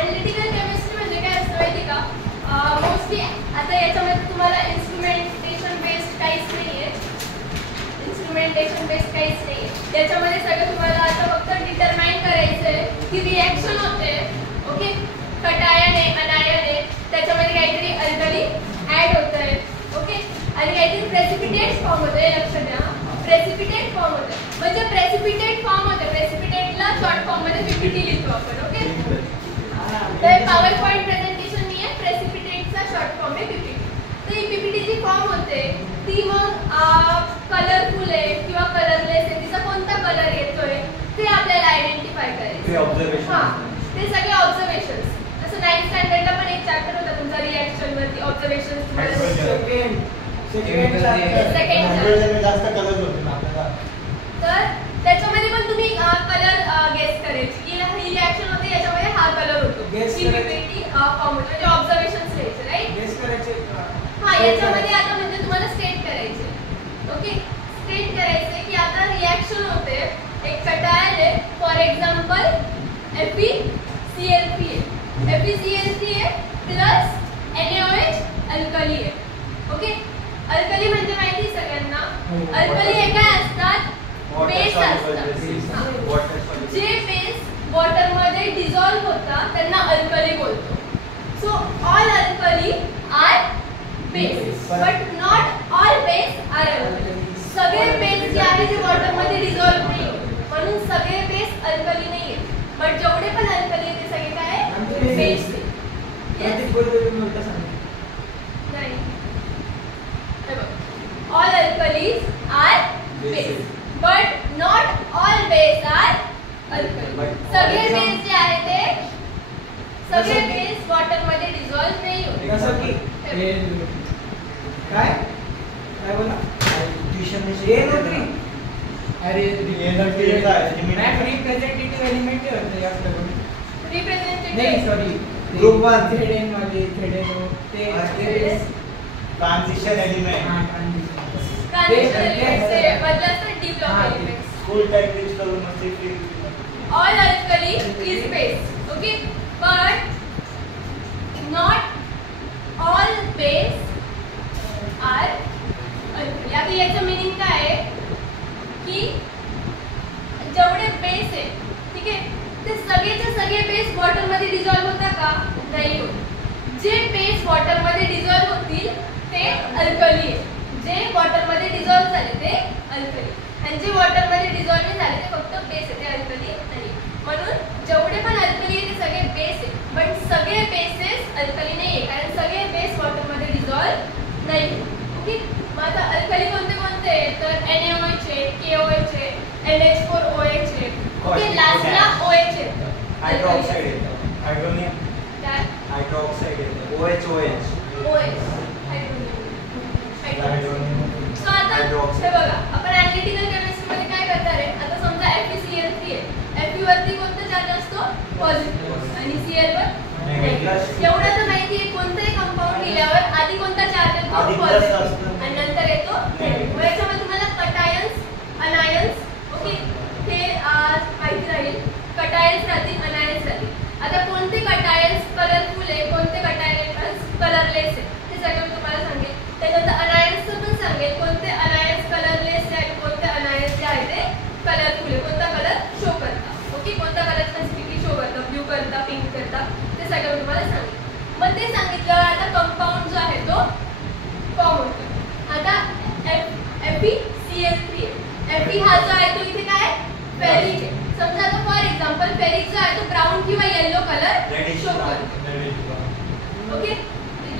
Analytical chemistry म्हणजे काय असतं माहिती का? मोस्टली आता याच्यामध्ये तुम्हाला इन्स्ट्रुमेंटेशन बेस्ड काहीच नाहीये. इन्स्ट्रुमेंटेशन बेस्ड काहीच नाहीये. याच्यामध्ये सगळं तुम्हाला आता फक्त डिटरमाइन करायचंय की रिएक्शन होते, ओके, कटायन आहे, अनायन आहे, त्याच्यामध्ये काहीतरी अल्कली ऍड होतंय, ओके, आणि काहीतरी प्रेसिपिटेट फॉर्म होतंय. लक्षात घ्या, प्रेसिपिटेट फॉर्म होतंय. म्हणजे प्रेसिपिटेट फॉर्म होतं. प्रेसिपिटेटला शॉर्ट फॉर्म मध्ये पीपीटी लिहितो आपण, ओके. तर पॉवर पॉइंट प्रेझेंटेशन नाही आहे, प्रेसिपिटेटचा शॉर्ट फॉर्म आहे पीपीटी. तर ही पीपीटी जी फॉर्म होते ती मग कलरफुल आहे किंवा कलरलेस आहे, तिचा कोणता कलर येतोय ते आपल्याला आयडेंटिफाय करायचं. हां, ते सगळे ऑब्झर्वेशन्स. असं 9th स्टँडर्डला पण एक चॅप्टर होता तुमचा रिएक्शन वरती, ऑब्झर्वेशन्स. सेकंड जास्त कलर होते ना आपल्याला. तर त्याच्यामध्ये पण तुम्ही कलर गेस करायची की ही रिएक्शन होते, याच्यामध्ये हा कलर होतो, पीपीटी फॉर्म होतो, म्हणजे ऑब्झर्वेशन्स घ्यायचे, राईट. गेस करायचे. हां, याच्यामध्ये आता म्हणजे तुम्हाला स्टेट करायचे, ओके. स्टेट करायचे की आता रिएक्शन होते, एक कटायन आहे, फॉर एक्झाम्पल FeCl3 आहे, FeCl3 आहे प्लस NaOH अल्कली आहे, ओके. अल्कली म्हणजे माहिती सगळ्यांना, अल्कली हे काय असतात? बेस असतात. जे बेस वॉटर मध्ये डिसॉल्व होतात त्यांना अल्कली बोलतो. So all alkali are base, but not all base are alkali. सगळे बेस जे आहे ते वॉटर मध्ये डिसॉल्व नाही होत, म्हणून सगळे बेस अल्कली नाही आहेत. बट जेवढे पण अल्कली ते सगळे काय बेस आहेत. नाही, all alkalis are base, but not all base are alkali. सगळे बेस जे आहे ते सगळे बेस वॉटर मध्ये डिसॉल्व नाही होत. जसं की काय काय बोला अरे रिप्रेझेंटेटिव्ह एलिमेंट होते आपल्याकडे. रिप्रेझेंटेटिव्ह नाही, सॉरी, ग्रुप 1 ZN मध्ये ZNO ते ट्रांजिशन एलिमेंट. हां, ट्रांजिशन एलिमेंट्स से बदलात D block elements. School type use करून मस्ती free. All alkali is base, okay, but not all base are alkali. आता याचं मीनिंग काय आहे की जेवढे बेस आहे, ठीक आहे, ते सगळेचे सगळे बेस वॉटर मध्ये डिसॉल्व होतात का? नाही होत. जे बेस वॉटर मध्ये डिसॉल्व होतील ते अल्कली आहे. जे वॉटर मध्ये डिसॉल्व झाले ते अल्कली, आणि जे वॉटर मध्ये डिसॉल्व नाही झाले ते फक्त बेस आहे, ते अल्कली नाही. म्हणून जेवढे पण अल्कली आहे ते सगळे बेस आहे, पण सगळे बेसेस अल्कली नाही आहे, कारण सगळे बेस वॉटर मध्ये डिसॉल्व नाही. ओके, मग आता अल्कली कोणते कोणते? तर NaOH आहे, KOH आहे, NH4OH आहे, ओके, लास्टला OH येतं. हायड्रोक्साइड येतं, हायड्रोनियम, काय हायड्रोक्साइड येतं, OH सो आता हे बघा, आपण एनालिटिकल केमिस्ट्री मध्ये काय करणार आहे? आता समजा FeCl3 आहे, Fe वरती कोणता चार्ज असतो? पॉझिटिव्ह, आणि Cl वर नेगेटिव्ह. एवढं तर माहिती आहे, कोणताही कंपाऊंड दिल्यावर आधी कोणता चार्ज येतो? पॉझिटिव्ह, आणि नंतर येतो नेगेटिव्ह. याच्यामध्ये तुम्हाला कटायन्स, अनायन्स, ओके, हे माहिती राहील. कटायन्स राहतील, अनायन्स राहतील. आता कोणते कटायन्स कलरफुल आहे, कोणते कटायन्स कलरलेस आहे, हे सगळं मी तुम्हाला सांगेल. त्याच्यानंतर अनायन्सचं पण सांगेल, कोणते अनायन्स कलरलेस आहे आणि कोणते अनायन्स जे आहे ते कलरफुल आहे, कोणता कलर शो करतात, ओके, कोणता कलर स्पेसिफिकली शो करतात, ब्ल्यू करता, पिंक करता, ते सगळं मी तुम्हाला सांगेल. मग ते सांगितलं, आता कंपाऊंड जो आहे तो फॉर्म होतो. आता FeCl3 आहे, Fe हा जो आहे तो इथे काय फेरिक आहे. समजा आता फॉर एक्झाम्पल फेरिक जो आहे तो ब्राऊन किंवा येलो कलर शो करतो, ओके,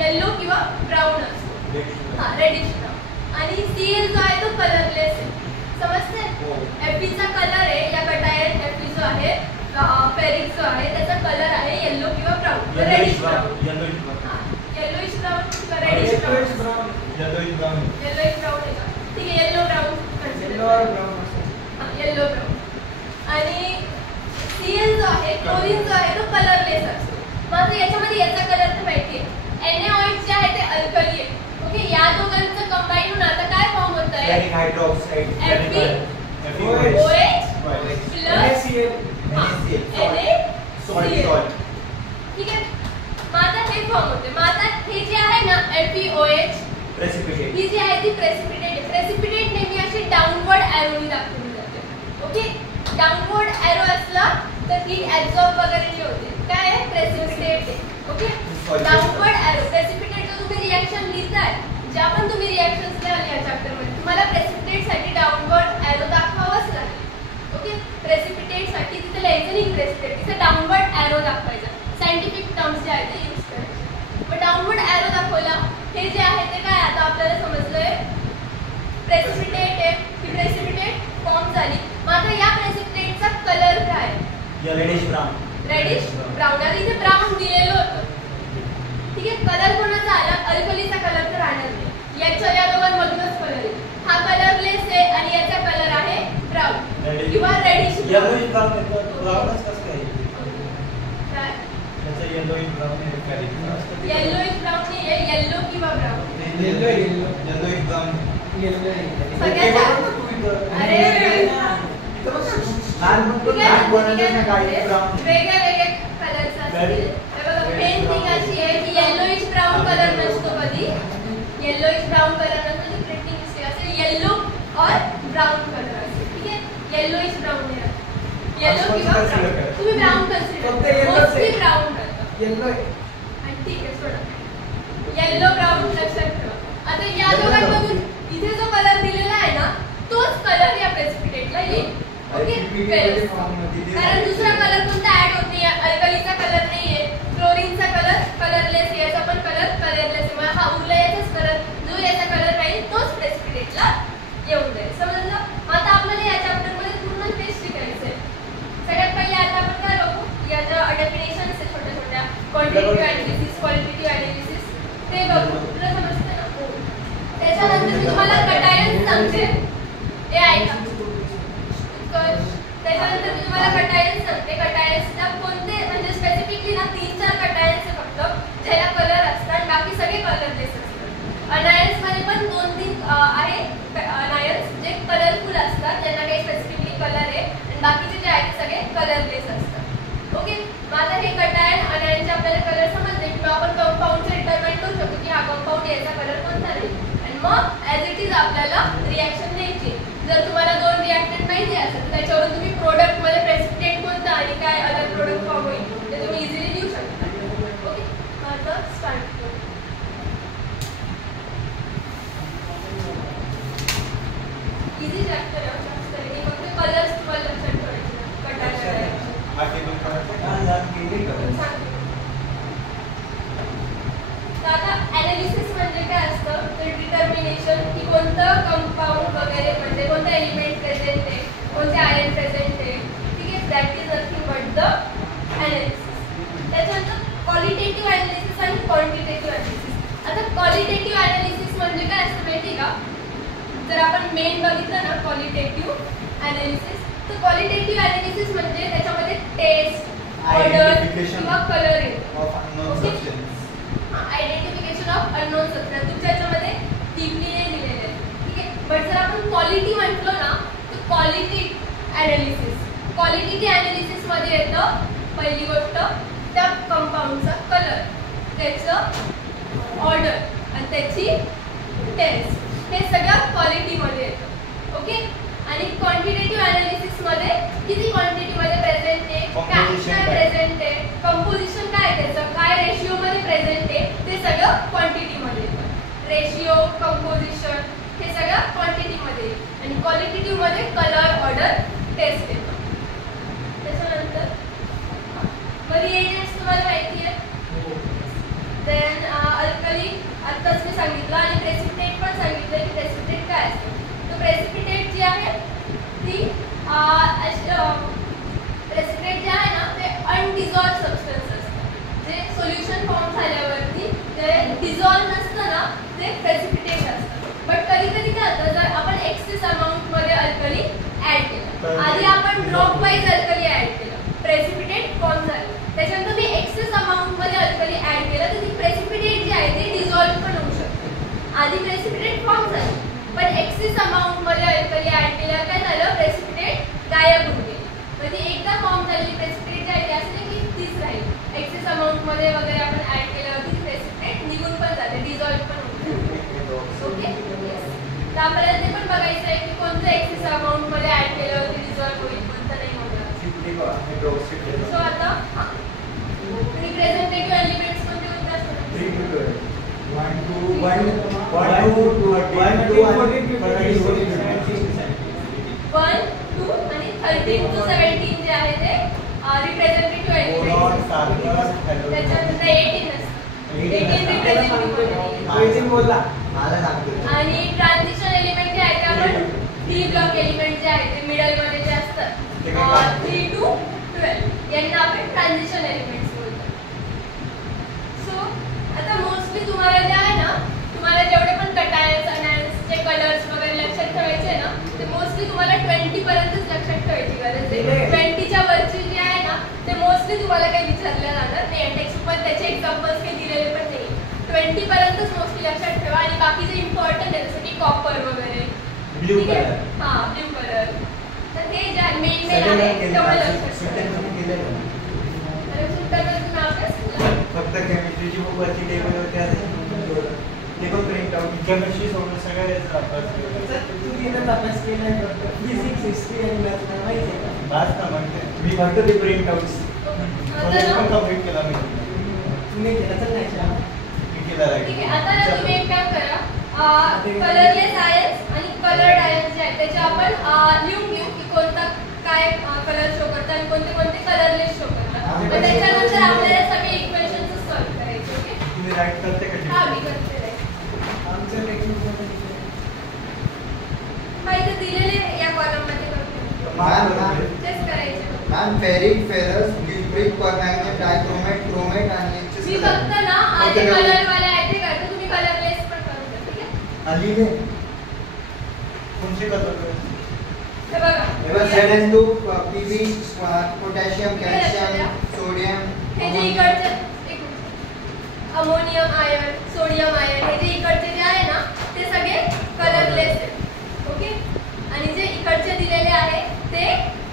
येलो किंवा ब्राऊन असतो, हां, रेडिश ब्राऊन. आणि Cl जो आहे तो कलरलेस आहे, समजते? Fe चा कलर आहे, या कटायन Fe जो आहे फेरिक जो आहे त्याचा कलर आहे येलो किंवा brown, reddish brown, yellowish brown किंवा रेडिश ब्राऊन, येलोइश ब्राऊन आहे का? ठीक आहे, yellow brown consider, yellow brown. आणि Cl जो आहे, क्लोरीन जो आहे तो कलरलेस असतो. मग याच्यामध्ये याचा कलर तर माहिती आहे, NaOH जे आहे ते अल्कली आहे, ओके. या दोघांचं कंबाईन होऊन आता काय फॉर्म होत आहे? हायड्रोक्साइड, FeOH प्लस NaCl. फॉर्म होते. मग आता हे जे आहे ना FeOH प्रेसिपिटेट, ही जी आहे ती प्रेसिपिटेट आहे. प्रेसिपिटेट नेहमी अशी डाऊनवर्ड एरोनी दाखवली जाते. ओके, डाऊनवर्ड एरो असला तर ही ऍब्सॉर्ब वगैरे जे होते काय आहे प्रेसिपिटेट आहे. ओके, डाऊनवर्ड एरो प्रेसिपिटेट जो तुम्ही रिएक्शन लिहिताय, ज्या पण तुम्ही रिएक्शन्स लिहिल्या या चॅप्टर मध्ये तुम्हाला प्रेसिपिटेट साठी डाऊनवर्ड एरो दाखवावाच लागेल. ओके, प्रेसिपिटेट साठी तिथे लिहायचं नाही प्रेसिपिटेट, तिथे डाऊनवर्ड एरो दाखवायचा. सायंटिफिक टर्म्स जे आहेत ते यूज करायचे. मग डाऊनवर्ड एरो दाखवला, हे जे आहे ते काय आता आपल्याला समजलंय प्रेसिपिटेट आहे. ही प्रेसिपिटेट फॉर्म झाली. मग आता या प्रेसिपिटेटचा कलर काय आहे? Reddish brown. Reddish brown. आता इथे ब्राउन दिलेलं होतं. ठीक आहे, कलर कोणाचा आला? अल्कलीचा कलर तर राहणार नाही. याच्या या दोघांमधूनच कलर आहे. हा कलरलेस आहे आणि याचा कलर आहे ब्राउन किंवा रेडिश येलोइश ब्राउन येतो. ब्राउनच कसं काय? काय त्याचा येलोइश ब्राउन आहे का? येलोइश ब्राउन नाही आहे, येलो किंवा ब्राउन. Yellowish brown. सगळ्याचा अरे लाल म्हणतो लाल बनवलं ना काय ब्राउन. वेगळ्या वेगळ्या कलरचा असते. हे बघा मेन थिंग अशी आहे की येलोइश ब्राउन कलर नसतो कधी. येलोइश ब्राउन कलर नसतो, ती प्रिंटिंग मिस्टेक असेल. येलो और ब्राउन कलर असेल. ठीक आहे, येलोइश ब्राउन आहे. येलो किंवा ब्राउन. तुम्ही ब्राउन कन्सिडर मोस्टली ब्राउन करता. येलो आणि ठीक आहे सोडा. येलो ब्राउन लक्षात ठेवा. आता या दोघांमधून इथे जो कलर दिलेला आहे ना तोच कलर या प्रेसिपिटेटला येईल. ओके, कारण दुसरा कलर कोणता ऍड होत नाही. अल्कलीचा कलर नाहीये, क्लोरीनचा कलर कलरलेस आहे, याचा पण कलर कलरलेस आहे. मग हा उरला याचाच कलर, जो याचा कलर राहील तोच प्रेसिपिटेटला येऊन जाईल. समजलं? आता आपल्याला या चॅप्टर मध्ये पूर्ण पेज शिकायचंय. सगळ्यात पहिले आता आपण काय बघू, याच्या डेफिनेशन्स आहे छोट्या छोट्या. क्वांटिटेटिव्ह एनालिसिस, क्वालिटेटिव्ह एनालिसिस ते बघू. तुला समजतं ना? त्याच्यानंतर मी तुम्हाला कटायन्स सांगते. हे ऐका. त्याच्यानंतर मी तुम्हाला कटायन्स सांगते. कटायन्सच्या कोणते म्हणजे स्पेसिफिकली ना 3-4 कटायन्स आहे फक्त ज्याला कलर असतात, बाकी सगळे कलरलेस असतात. अनायन्स मध्ये पण 2-3 आहे अनायन्स जे कलरफुल असतात, ज्यांना काही स्पेसिफिकली कलर आहे, आणि बाकीचे जे आहेत ते सगळे कलरलेस असतात. ओके, मग आता हे कटायन अनायनचे आपल्याला कलर समजले की आपण कंपाऊंडचे डिटरमाइन करू शकतो की हा कंपाऊंड याचा कलर कोणता राहील. आणि मग ॲज इट इज आपल्याला रिॲक्शन द्यायची. जर तुम्हाला 2 रिॲक्टंट माहिती असेल तर त्याच्यावरून तुम्ही प्रोडक्ट मध्ये प्रेसिपिटेट कोणता आणि काय अदर प्रोडक्ट फॉर्म होईल ते तुम्ही इझिली लिहू शकता. ओके, आता स्टार्ट करू. इझी चॅप्टर आहे. फक्त कलर्स तुम्हाला लक्षात ठेवायचे. कटायन आता ॲनालिसिस म्हणजे काय असतं तर डिटर्मिनेशन की कोणतं कंपाऊंड वगैरे म्हणजे कोणतं एलिमेंट प्रेझेंट आहे, कोणते आयन प्रेझेंट आहे. ठीक आहे, that is nothing but the analysis. त्याच्यानंतर क्वालिटेटिव्ह ॲनालिसिस आणि क्वांटिटेटिव्ह ॲनालिसिस. आता क्वालिटेटिव्ह ॲनालिसिस म्हणजे काय असतं माहिती का? जर आपण मेन बघितलं ना क्वालिटेटिव्ह ॲनालिसिस, तर क्वालिटेटिव्ह ॲनालिसिस म्हणजे त्याच्यामध्ये टेस्ट, ऑर्डर किंवा colouring, identification of unknown substance तुमच्या याच्यामध्ये डीपली नाही दिलेले आहे. ठीक आहे, बट जर आपण क्वालिटी म्हटलो ना तर क्वालिटी ॲनालिसिस. क्वालिटी ॲनालिसिस मध्ये येतं पहिली गोष्ट त्या कंपाऊंडचा कलर, त्याचं ऑर्डर आणि त्याची टेस्ट, हे सगळं क्वालिटीमध्ये येतं. ओके, आणि क्वांटिटेटिव्ह ॲनालिसिस मध्ये किती क्वांटिटी मध्ये प्रेझेंट आहे, काय प्रेझेंट आहे, कंपोजिशन काय त्याचं, काय रेशिओ मध्ये प्रेझेंट आहे, ते सगळं क्वांटिटी मध्ये येतं. रेशिओ, कंपोजिशन हे सगळं क्वांटिटी मध्ये येतं. आणि क्वालिटेटिव्ह मध्ये कलर, ऑर्डर, टेस्ट येतं. त्याच्यानंतर रिएजंट्स तुम्हाला माहिती आहे. देन अल्कली आत्ताच मी सांगितलं, आणि प्रेसिपिटेट पण सांगितलं की प्रेसिपिटेट काय असतं. तर प्रेसिपिटेट जी आहे ती प्रेसिपिटेट जे आहे ना ते अनडिझॉल्व सबस्टन्स असतं. जे सोल्युशन फॉर्म झाल्यावरती जे डिझॉल्व नसतं ना ते प्रेसिपिटेट असतं. बट कधी कधी काय होतं, जर आपण एक्सेस अमाऊंट मध्ये अल्कली ऍड केलं, आधी आपण ड्रॉप वाईज अल्कली ऍड केलं, प्रेसिपिटेट फॉर्म झालं. त्याच्यानंतर मी एक्सेस अमाऊंट मध्ये अल्कली ऍड केलं तर ती प्रेसिपिटेट जी आहे ती डिझॉल्व पण होऊ शकते. आधी प्रेसिपिटेट फॉर्म झाली पण एक्सेस अमाऊंट मध्ये अल्कली ऍड केल्यावर काय झालं, प्रेसिपिटेट गायब होऊन गेली. म्हणजे एकदा फॉर्म झालेली प्रेसिपिटेट जी आहे ती असं नाही की तीच राहील. एक्सेस अमाऊंट मध्ये वगैरे आपण ऍड केल्यावरती तर आपल्याला ते पण बघायचं आहे की कोणतं एक्सेस अमाऊंट मध्ये ऍड केलं ते रिझॉल्व होईल, कोणतं नाही होणार. सो आता रिप्रेझेंटेटिव्ह एलिमेंट्स कोणते कोणते असतात? 3 to 12. 1 to 1 2 1 2 आणि 13 to 17 जे आहे ते रिप्रेझेंटेटिव्ह एलिमेंट्स. त्याच्यानंतर 18 आणि ट्रान्झिशन एलिमेंट जे आहे ते आपण डी ब्लॉक एलिमेंट जे आहे ते मिडल मध्ये जे असतात 3 to 12 यांना आपण ट्रान्झिशन एलिमेंट्स बोलतो. सो आता मोस्टली तुम्हाला जे आहे ना, तुम्हाला जेवढे पण कटायन्स अनायन्सचे कलर्स वगैरे लक्षात ठेवायचे ना, ते मोस्टली तुम्हाला 20 पर्यंतच लक्षात ठेवायची गरज आहे. 20च्या वरची जे आहे ना ते मोस्टली तुम्हाला काही विचारलं जाणार नाही आणि टेक्स्ट पण त्याचे एक्झाम्पल्स काही दिलेले पण नाही. 20 पर्यंतच मोस्टली लक्षात ठेवा आणि बाकीचे इम्पॉर्टंट आहे जसं की कॉपर वगैरे, ब्लू कलर, हा ब्लू कलर. तर हे जे मेन मेन आहे तेवढं लक्षात ठेवा. सुट्ट्यामध्ये तुम्ही अभ्यास केला? फक्त केमिस्ट्रीची बुक वरची टेबल होते ते पण प्रिंट आउट. केमिस्ट्री सोडून सगळ्याच अभ्यास केला. तू तिथेच अभ्यास केलाय फक्त फिजिक्स, हिस्ट्री आणि मॅथ्स नाही माहिती आहे का? बस ना म्हणते मी फक्त ते प्रिंट आउट्स पण कंप्लीट केला मी. तुम्ही केला तर नाही का? मी केला ठीक आहे. आता ना तुम्ही एक काम करा, कलरलेस आयन्स आणि कलर्ड आयन्स जे आहेत त्याचे आपण लिहून घेऊ की कोणता काय कलर शो करतात आणि कोणते कोणते कलरलेस शो करतात. तर त्याच्यानंतर आपल्याला सगळे इक्वेशन्स सॉल्व्ह करायचे. ओके, तुम्ही राईट करते का? हा मी करते. आमच्या टेक्निकमध्ये माहिती दिलेले या कॉलम मध्ये तेच करायचे. Ma'am ferric, ferrous, cupric, permanganate, dichromate, chromate आणि मी फक्त ना आधी कलर वाले आहे ते करते, तुम्ही कलरलेस पण करू शकता. ठीक आहे, आली रे कोणते करतो? हे बघा, एवं ZN2, PB, potassium, calcium, sodium, हे जे इकडचे अमोनियम आयन, सोडियम आयन, हे जे इकडचे जे आहे ना ते सगळे कलरलेस आहेत. ओके, आणि जे इकडचे दिलेले आहे ते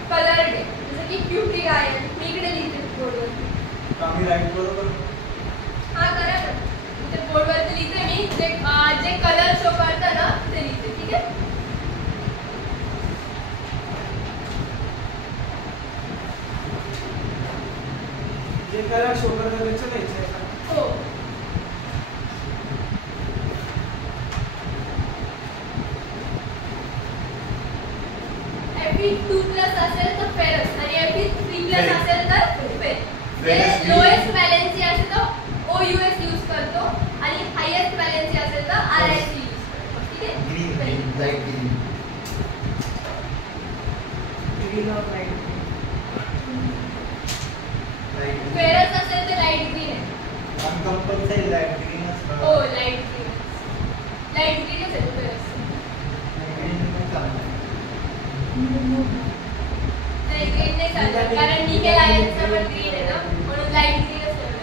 कलर्ड आहे, जसं की क्यूप्रिक आयन. मी इकडे लिहिते बोर्डवर. आम्ही राईट बरोबर. हा करा ना, ते बोर्डवरती लिहिते मी, जे कलर शो करतं ना ते लिहिते. ठीक आहे, जे कलर शो करतात त्याचं लिहायचं आहे का? हो. Fe2+ असेल तर फेरस आणि Fe3+ असेल तर फेर. लोएस्ट व्हॅलेन्सी असेल तर OUS यूज करतो आणि हायेस्ट व्हॅलेन्सी असेल तर RIC यूज करतो. ठीक आहे, ग्रीन, लाईट ग्रीन. ग्रीन और लाईट. फेरस असेल तर लाईट ग्रीन आहे. कंपल्सरी लाईट ग्रीन असतं. हो, लाईट ग्रीन, लाईट ग्रीनच आहे फेरस. नाही, ग्रीन नाही चालत कारण निकेल आयनचा पण ग्रीन आहे ना, म्हणून लाईट ग्रीनच ठेवलं.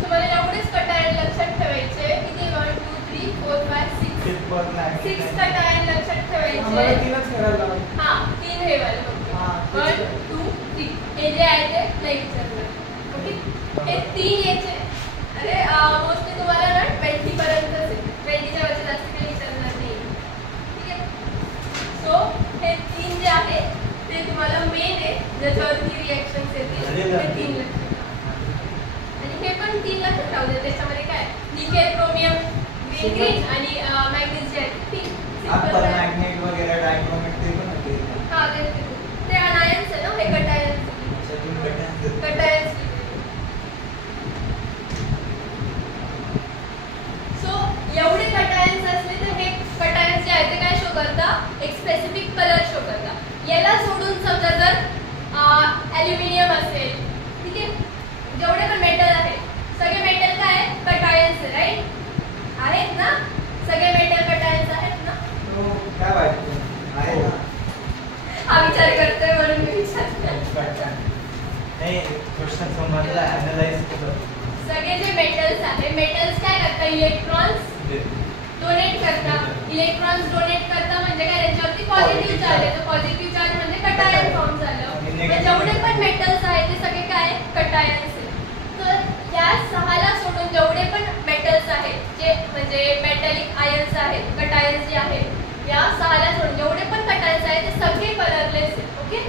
तुम्हाला एवढेच कटायन लक्षात ठेवायचे. किती 1 2 3 4 5 6 कटायन लक्षात आम्हाला ठेवायचे. तीनच करायला लागेल. हा, 3 हे वाले हा, फक्त 1 2 3 हे जे आहे ते नाही विचारणार. ओके, हे 3 याचे अरे मोस्टली तुम्हाला ना 20 पर्यंतच आहे, 20च्या वरती जास्त काही विचारणार नाही. ठीक आहे, सो हे 3 जे आहे ते तुम्हाला मेन आहे ज्याच्यावरती रिॲक्शन्स येतील ते 3 लक्षात. हे पण 3 लक्षात राहू दे. त्याच्यामध्ये काय निकेल, क्रोमियम, ग्रीन आणि मॅग्नीज जे आहेत 3 सिंपल आहे. मॅग्नेट वगैरे डायक्रोमेट ते पण होते. हा, ते अनायन्स आहे ना, हे कटायन्स. सो एवढे कटायन्स असले तर हे कटायन्स जे आहे ते काय शो करतात, एक स्पेसिफिक कलर शो करतात. याला सोडून समजा जर ॲल्युमिनियम असेल, ठीक आहे, जेवढे पण मेटल आहे सगळे मेटल काय आहेत, कटायन्स आहे. राईट, आहेत ना, सगळे मेटल कटायन्स आहेत ना. काय वाटतं आहे ना? समजला अॅनालाइज सगळे जे मेटल्स आहे, मेटल्स काय करतात? इलेक्ट्रॉन्स डोनेट करतात. इलेक्ट्रॉन्स डोनेट करतात म्हणजे काय? त्याच्यावरती पॉझिटिव्ह चार्ज आहे. पॉझिटिव्ह चार्ज म्हणजे कटायन फॉर्म झालं. म्हणजे जेवढे पण मेटल्स आहेत ते सगळे काय? कटायन्स आहेत. तर या 6ला सोडून जेवढे पण मेटल्स आहेत जे म्हणजे मेटॅलिक आयन्स आहेत, कटायन्स जे आहेत, या 6ला सोडून जेवढे पण कटायन्स आहेत ते सगळे कलरलेस आहेत. ओके,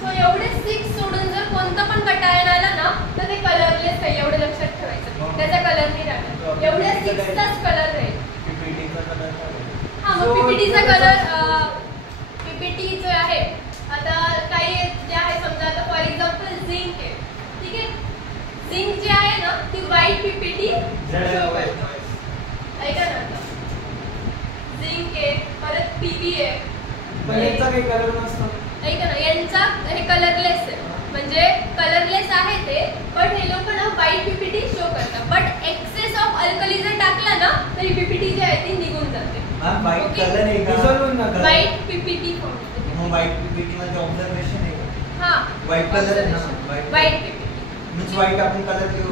सो एवढे 6 सोडून जर कोणतं पण कटायन आलं ना तर ते कलरलेस आहे. एवढे लक्षात ठेवायचं, त्याचा कलर नाही राहणार. एवढ्या 6चाच कलर राहील. हा, मग पीपीटीचा कलर पीपीटी जो आहे, आता काही जे आहे समजा आता फॉर एक्झाम्पल झिंक आहे, ठीक आहे. झिंक जी आहे ना ती व्हाईट पीपीटी शो करते. ऐका ना, झिंक आहे, परत पीबी आहे, पण याचा काही कलर नसतो. ऐका ना, यांचा हे कलरलेस आहे. म्हणजे कलरलेस आहे ते, पण हे लोक ना व्हाईट पीपीटी शो करतात. बट एक्सेस ऑफ अल्कली जर टाकला ना तर ही पीपीटी जी आहे ती निघून जाते. White Okay. कलर आहे का? Dissolve होऊन जातं. व्हाईट पीपीटी फॉर्म होते. मग व्हाईट पीपीटी मध्ये ऑब्झर्वेशन आहे का? हा, व्हाईट कलर आहे ना? White PPT. मीन्स व्हाईट आपण कलर घेऊ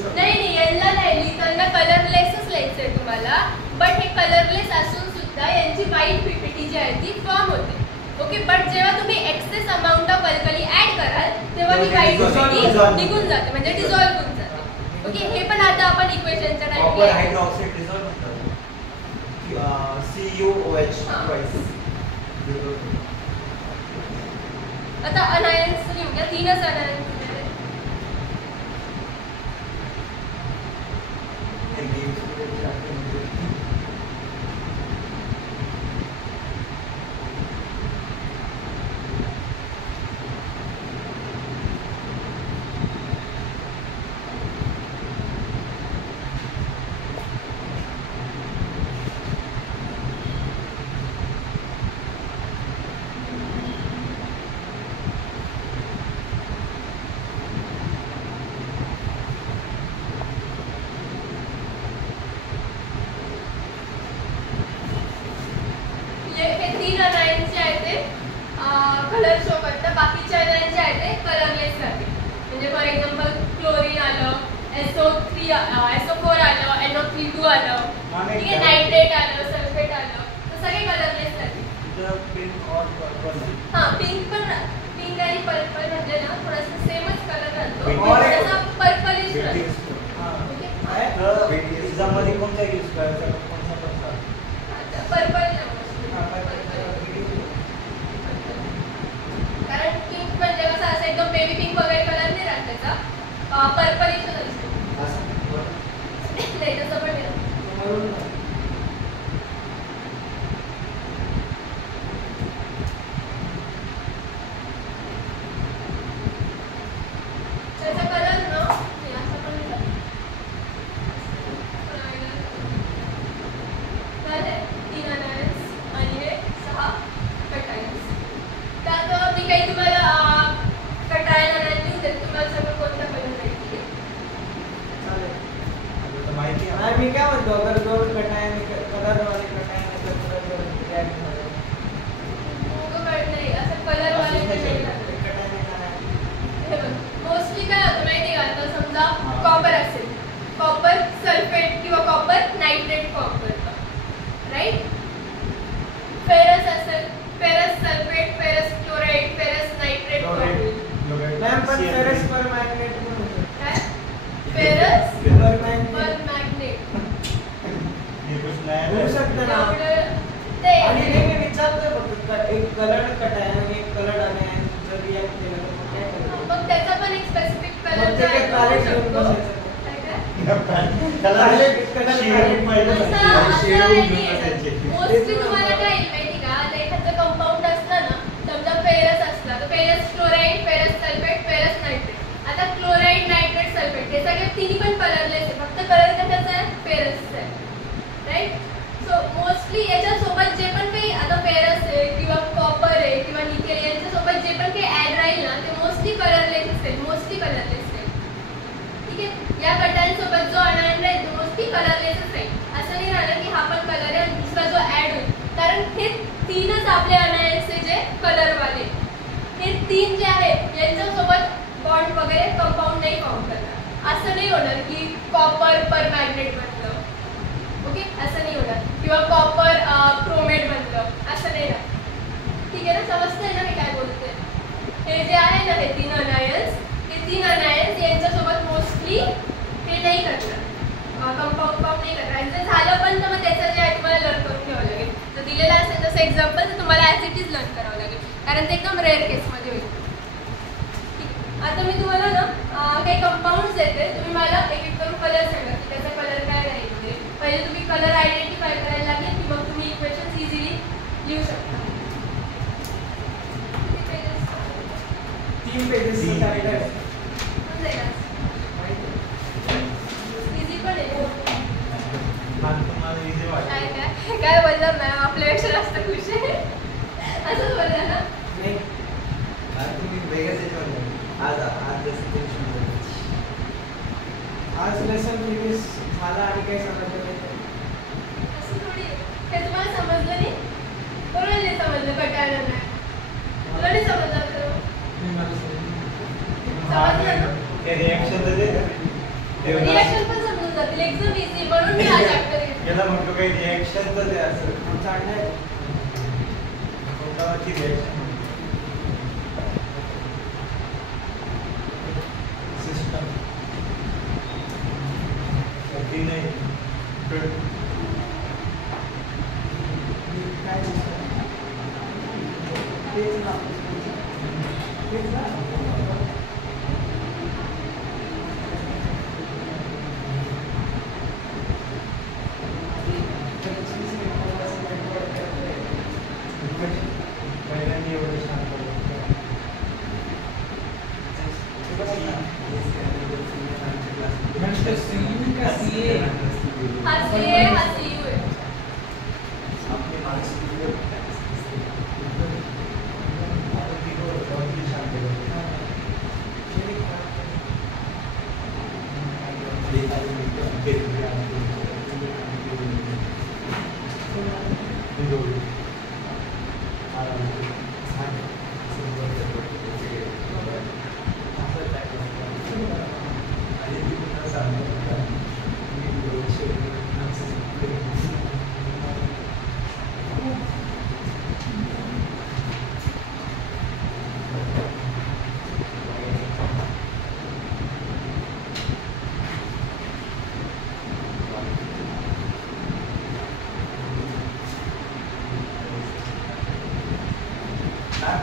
शकतो. नाही, यांना नाही लिहिताना कलरलेसच लिहायचंय तुम्हाला. बट हे कलरलेस असून सुद्धा यांची व्हाईट पीपीटी जी आहे ती फॉर्म होते. ओके, बट जेव्हा तुम्ही excess amount of alkali add कराल तेव्हा ती व्हाईट पीपीटी निघून जाते, म्हणजे डिझॉल्व्ह होऊन जाते. ओके, हे पण आता आपण इक्वेशनच्या कॉपर टाइपला हायड्रॉक्साईड डिझॉल्व होतं. CuOH twice. आता अनायन्स लिहू घ्या. 3च अनायन्स हे 3 अनायन्स जे आहेत ते कलर शो करतात. बाकीचे अनायन्स जे आहेत ते कलरलेस राहते. म्हणजे फॉर एक्झाम्पल क्लोरीन आलं, SO4 आलं, NO32 आलं, ठीक आहे, नायट्रेट आलं, सल्फेट आलं, तर सगळे कलरलेस राहते. हा, पिंक आणि पर्पल म्हणजे ना थोडासा सेमच कलर राहतो, थोडासा पर्पलिश राहतो. एक्झाम मध्ये कोणता यूज करायचा? कोणता प्रकार? पर्पल कारण पिंक म्हणजे कसं असं एकदम बेबी पिंक वगैरे कलर नाही राहत त्याचा, पर्पलिश असतो. नाही तसं पण नाही. त्याचा कलर ना असं पण नाही. 3 अनायन्स आणि हे 6 कटायन्स. त्यात मी काही तुम्हाला कटायन अनायन लिहून देते. तुम्हाला सगळं कोणता कलर माहिती आहे? माहिती आहे. मी काय म्हणतो, अगर 2 कटायन कलर वाले कटायन नाही, असं कलर वाले नाही राहत. मोस्टली काय होतं माहिती का? आता समजा कॉपर असेल, कॉपर सल्फेट किंवा कॉपर नायट्रेट फॉर्म करतं, राईट. फेरस असेल, ferrous sulphate, ferrous chloride, ferrous nitrate form होईल. मॅम पण फेरस पर मॅग्नेट पण होतं. काय? फेरस पर मॅग्नेट पर मॅग्नेट होऊ शकतं ना. ते आणि मी विचारतोय फक्त, एक कलर कटायन आणि एक कलर अनायन जर रिॲक्ट केलं तर मग काय करायचं? मग त्याचा पण एक स्पेसिफिक कलर मग ते काय काळे घेऊन बसायचं? मोस्टली तुम्हाला काय येईल माहिती का? आता एखादं कंपाऊंड असलं ना, समजा फेरस असला तर ferrous chloride, ferrous sulphate, ferrous nitrate. आता क्लोराईड, नायट्रेट, सल्फेट हे सगळे तिन्ही पण कलरलेस आहे, फक्त कलर कशाचा आहे? फेरसचा आहे, राईट. सो मोस्टली याच्यासोबत जे पण काही आता फेरस आहे किंवा कॉपर आहे किंवा निकेल यांच्यासोबत जे पण काही ऍड राहील ना ते मोस्टली कलरलेस असेल, मोस्टली कलरलेस आहे, ठीक आहे. या कटांसोबत जो अनायन राहील तो मोस्टली कलरलेसच राहील. असं नाही राहिलं की हा पण कलर आहे आणि दुसरा जो ऍड होईल, कारण हे 3च आपले अनायन्स आहे जे कलरवाले. हे 3 जे आहेत यांच्यासोबत असं नाही होणार की कॉपर पर मॅग्नेट बनलं, ओके, असं नाही होणार, किंवा कॉपर क्रोमेट बनलं, असं नाही ना. ठीक आहे ना, समजतंय ना मी काय बोलते. हे जे आहे ना, हे 3 अनायन्स, हे 3 अनायन्स यांच्यासोबत मोस्टली हे नाही करणार, कंपाऊंड फॉर्म नाही करणार. आणि जर झालं पण तर मग त्याचं जे आहे तुम्हाला लर्न करून घ्यावं लागेल. जर दिलेलं असेल तसं एक्झाम्पल तर तुम्हाला ॲज इट इज लर्न करावं लागेल, कारण ते एकदम रेअर केसमध्ये होईल. आता मी तुम्हाला ना काही कंपाऊंड्स देते, तुम्ही मला एक एक करून कलर सांगा की त्याचा कलर काय राहील वगैरे. पहिले तुम्ही कलर आयडेंटिफाय करायला लागेल की मग तुम्ही इक्वेशन्स इझिली लिहू शकता. 3 पेजेस इझी पण आहे. तुम्हाला इझी वाटतं. काय काय काय बोलला मॅम, आपल्यापेक्षा जास्त खुश आहे असंच बोलला ना. नाही तुम्ही वेगळंच याच्यावर आज जसं टेन्शन आज लेसन फिनिश झाला आणि काही समजलं नाही. असं थोडी हे तुम्हाला समजलं नाही, कोणाला नाही समजलं, कटायला नाही, तुला नाही समजलं तर समजलं ना. ते रिॲक्शन तर रिॲक्शन पण समजून जातील, एकदम इझी, म्हणून मी हा चॅप्टर घेतला. याला म्हणतो काही रिॲक्शन तर ते असं आमचा अड्डा आहे. कोणताची रिॲक्शन सिस्टम ती नाही काय दिसतं? तेच ना. तेच ना. पहिल्यांदा एवढं शांत हा CA हा CU आहे.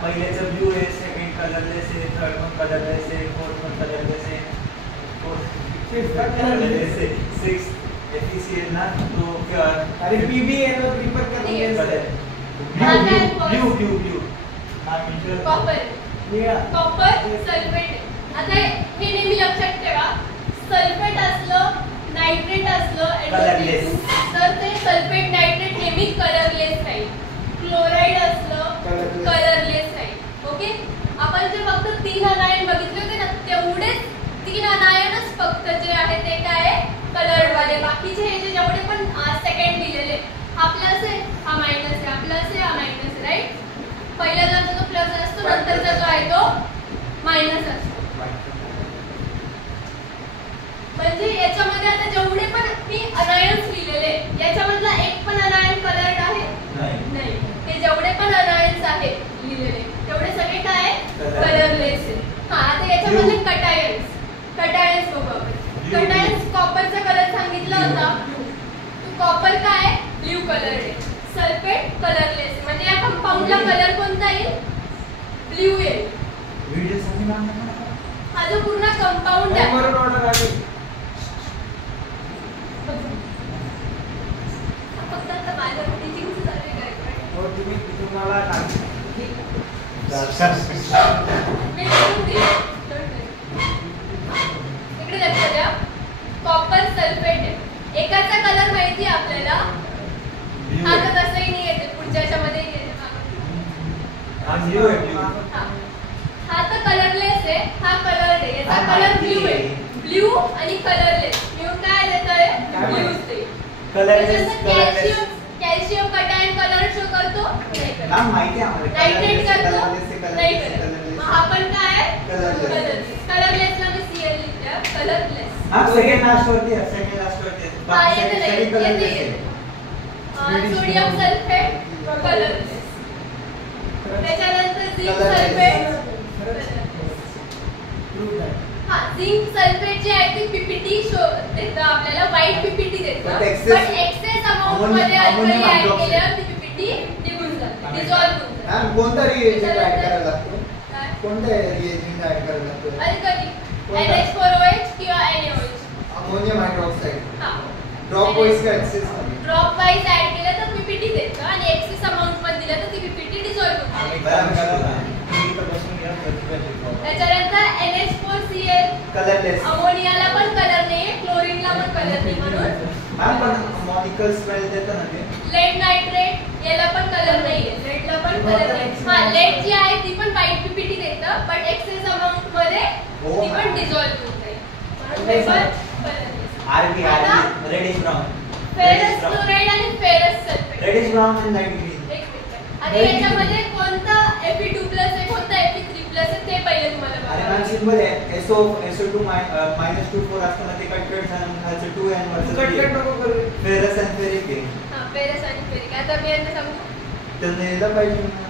पहिल्याचं ब्लू आहे, सेकंड कलरलेस आहे, थर्ड पण कलरलेस आहे, फोर्थ पण कलरलेस आहे, फिफ्थ कलरलेस आहे, सिक्स्थ FECL ना तो अरे पीबी आहे ना, प्रिफर करते. ब्लू ब्लू ब्लू हा मीटर कॉपर निळा. Copper sulphate. आता हे नेहमी लक्षात ठेवा, सल्फेट असलं, नायट्रेट असलं, Colorless. तर ते सल्फेट नायट्रेट नेहमी कलरलेस राहील. क्लोराईड असलं Colorless. कलरलेस राहील. ओके, आपण जे फक्त 3 अनायन बघितले होते ना, तेवढेच 3 अनायनच फक्त जे आहे ते काय कलर्ड वाले. बाकीचे हे जे जेवढे पण सेकंड दिलेले, हा प्लस आहे, हा मायनस आहे, हा प्लस आहे, हा मायनस आहे, राईट. पहिल्याचा जो प्लस असतो, नंतरचा जो आहे तो मायनस असतो. म्हणजे याच्यामध्ये आता जेवढे पण मी अनायन्स लिहिलेले, याच्यामधला एक पण अनायन कलर्ड आहे नाही. हे जेवढे पण अनायन्स आहेत लिहिलेले, तेवढे सगळे काय कलरलेस आहे. हा, आता याच्यामध्ये कटायन्स बघू आपण. कटायन्स कॉपरचा कलर सांगितला होता, कॉपर काय ब्ल्यू कलर आहे, सल्फेट कलरलेस, म्हणजे या कंपाऊंडला कलर कोणता येईल, ब्ल्यू येईल. व्हिडिओ साठी हा जो पूर्ण कंपाऊंड आहे, बरोबर ऑर्डर आली. फक्त आता माझ्या टीचिंगचं चालू आहे काय. हो, तुम्हाला टाक. मी लिहून दिले. इकडे लक्ष द्या, कॉपर सल्फेट आहे. एकाचा कलर माहिती आहे आपल्याला, हा तर तसंही नाही येते, पुढच्या याच्यामध्ये येते. हा तर कलरलेस आहे, हा कलर आहे, याचा कलर ब्ल्यू आहे. ब्ल्यू आणि कलरलेस मिळून काय देत आहे, ब्ल्यूच ते. कॅल्शियम कटायन कलर शो करतो, नाही करतो. माहिती आहे आम्हाला. नायट्रेट करतो, नाही करत. मग हा पण काय कलरलेस. कलरलेसला मी CL लिहिते, कलरलेस. सेकंड लास्ट वरती आहे, सेकंड लास्ट वरती आहे. हा, येते ना, सगळी colorless येते, आहे. येते. Sodium sulphate colourless. त्याच्यानंतर zinc Colorless. Sulphate Prove that. हा, झिंक सल्फेट जे आहे ते पीपीटी देतं आपल्याला, व्हाईट पीपीटी देतं. But पण excess- एक्सेस अमाउंट मध्ये ammonia अल्कली ऍड hydroxide. केल्यावर ती पीपीटी निघून जाते, डिसॉल्व्ह होऊन जाते. मॅम कोणता रिएजंट ऍड करायला लागतो? काय? कोणता रिएजंट ऍड करायला लागतो? अल्कली कोणता? NH4OH किंवा NaOH. Ammonium hydroxide. हा. ड्रॉप वाईज का एक्सेस मध्ये? ड्रॉप वाईज ऍड केलं तर पीपीटी देतं आणि एक्सेस अमाउंट मध्ये दिलं तर ती पीपीटी डिसॉल्व्ह होते. आम्ही काम करा ना. तुम्ही इथं बसून घ्या, प्रतिभा शिकवा. त्याच्यानंतर NH4Cl कलरलेस. अमोनियाला पण कलर नाही, क्लोरीनला पण कलर नाही, म्हणून मॅम पण मॉलिक्युल स्मेल देतं ना ते. लेड नायट्रेट याला पण कलर नाहीये, लेडला पण कलर नाही. हा, लेड जी आहे ती पण व्हाईट पीपीटी देतं, पण एक्सेस अमाउंट मध्ये ती पण डिसॉल्व्ह होऊन जाईल, म्हणून ते पण कलरलेस. आरबी रेडिश ब्राउन. फेरस क्लोराईड आणि फेरस सल्फेट. रेडिश ब्राउन आणि लाईट ग्रीन. एक मिनिट. आता याच्यामध्ये कोणतं Fe2+ आहे, कोणतं Fe3+ आहे ते पहिले तुम्हाला आणि बघावं मॅम लागेल. सिंपल आहे. SO2 -24 असताना ते कटकट झालं, मग खालचं 2n वरचं कट 3. नको करू. फेरस आणि फेरिक आहे. हा, फेरस आणि फेरिक. आता मी यांना सांगू त्यांना यायला पाहिजे ना.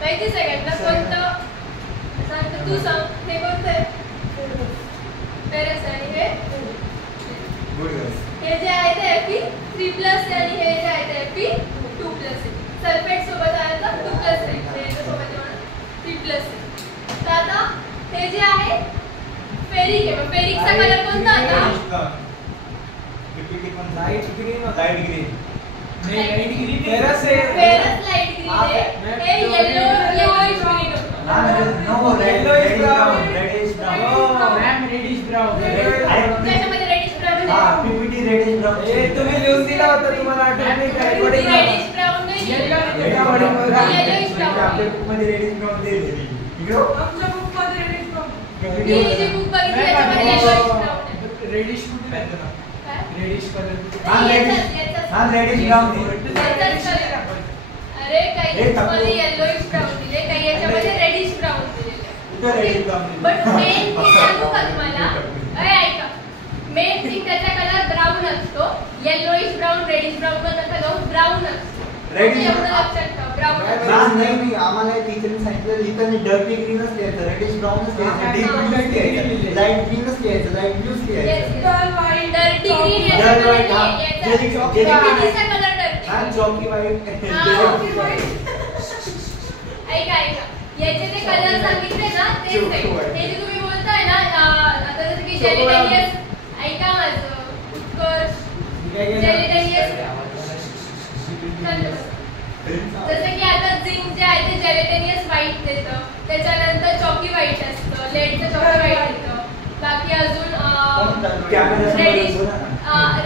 माहिती सगळ्यांना कोणतं सांगतो, तू सांग हे कोणतं आहे? फेरस आणि हे गुड गर्ल्स. हे जे आहे ते Fe3+ आहे आणि हे जे आहे ते Fe2+ आहे. सल्फेट सोबत आहे तर 2+ आहे, हे सोबत येऊन 3+ आहे. तर आता हे जे आहे फेरिक आहे, मग फेरिकचा कलर कोणता आता? PPT पण Light green होतं. Light green. नाही, light green. फेरस आहे. फेरस लाईट ग्रीन आहे, हे येलोइश ग्रीन होतं. No red Yellowish brown. Reddish Oh, brown. ma'am, reddish brown. त्याच्यामध्ये रेडिश ब्राऊन हा, आहे. PPT reddish brown. हे तुम्ही लिहून दिला होता, तुम्हाला आठवत नाही का? Recording ला. रेडिश ब्राऊन नाही Yellow. आहे. Recording बघा. Yellowish brown. आपल्या बुकमध्ये रेडिश ब्राउन दिलेली. इकडे हो. PPT मी जी बुक बघितली त्याच्यामध्ये येलोइश ब्राऊन आहे. रेडिश कुठे राहतं ना? काय? रेडिश कलर हा, रेडिश. हा, रेडिश ब्राउन आहे. अरे काही हे टाकू. याच्यामध्ये येलोइश ब्राऊन दिले, काही याच्यामध्ये रेडिश ब्राऊन दिलेले. कुठं रेडिश ब्राउन दिली? बट मेन थिंग सांगू का तुम्हाला? ऐका, मेन थिंग त्याचा कलर ब्राऊन असतो. येलोइश ब्राऊन, रेडिश ब्राऊन पण नका जाऊ, ब्राऊन असतो. Reddish- एवढं लक्षात ठेवा, ब्राऊन असतो. ब्राउन नाही, मी आम्हाला टीचरने सांगितलं लिहिताना डर्टी ग्रीनच लिहायचं, रेडिश ब्राऊनच लिहायचं, डीप ब्लूच लिहायचं, लाईट ग्रीनच लिहायचं, लाईट ब्लूच Yes, लिहायचं. yes. Dirty green Dull याच्यामध्ये white, हा. नाही, याचा Jelly- jelly PPT white. चा कलर dirty. हा, चॉकी व्हाईट. ऐका ऐका, याचे ते कलर सांगितले ना तेच Choco आहे. white. हे जे तुम्ही बोलताय ना, आता जसं की जेलिटेनियस, ऐका माझं उत्कर्ष, जेलिटेनियस, जसं की आता झिंक जे आहे ते जेलिटेनियस व्हाईट देतं, त्याच्यानंतर चॉकी व्हाईट असतं, लेडचं चॉकी व्हाईट येतं, बाकी अजून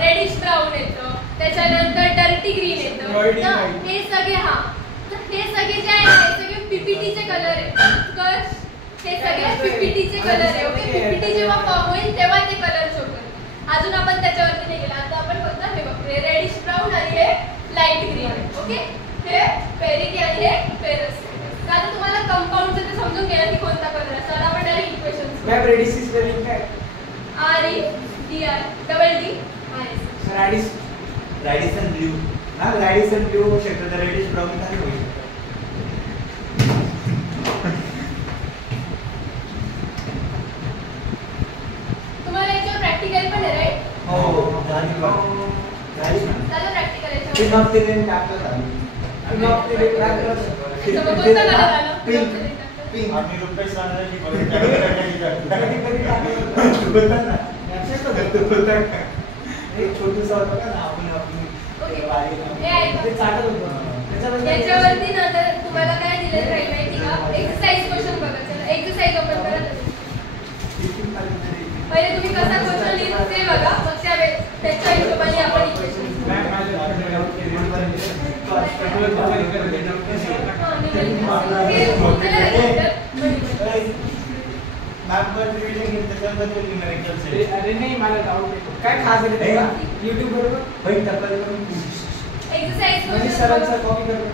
रेडिश ब्राऊन येतं, त्याच्यानंतर डर्टी ग्रीन येतं. Dirty तर white. हे सगळे हा, तर हे सगळे जे आहे ना, हे सगळे पीपीटीचे कलर आहे. उत्कर्ष, हे सगळे पीपीटीचे कलर आहे. ओके, पीपीटी जेव्हा फॉर्म होईल तेव्हा ते कलर शो करतील. अजून आपण त्याच्यावरती नाही गेला, आता आपण फक्त हे बघतो, रेडिश ब्राऊन आणि हे लाईट ग्रीन. ओके, हे फेरिक आणि हे फेरस. आता तुम्हाला कंपाऊंडचं ते समजून गेलं की कोणता कलर असतो. आता आपण direct equations ma'am, reddish spelling काय? REDR reddish. Radisson blue. हा, रॅडिसन ब्ल्यू होऊ शकतं, तर रेडिश ब्राऊन नाही होऊ शकतं. तुम्हाला याच्यावर प्रॅक्टिकल पण आहे, राईट? हो, झाली ना. झालं प्रॅक्टिकल Pin याच्यावर? of the rain टाकलं ना. त्याच्यामुळे कोणता कलर आला? Pink. Pink. आम्ही रुपेश राणाची बघितलं. तू बोलता ना. तू बोलता ना. एक छोटूसा होता का ना, आपण ओके. वारी- हे ऐका. ते चाटत होतं. त्याच्याबद्दल- याच्यावरती ना तर तुम्हाला काय दिलेलं राहील माहिती का? एक्सरसाइज क्वेश्चन बघा. चला एक्सरसाइज ओपन करा. पहिले तुम्ही कसा क्वेश्चन लिहित ते बघा, मग त्याच्या हिशोबाने आपण इक्वेशन. मॅम, माझ्या अरे नाही, मला डाऊट येतो. काय खास आहे त्याला? YouTube बरोबर एक्सरसाइज म्हणजे क्वेश्चन सरांचा कॉपी करतो.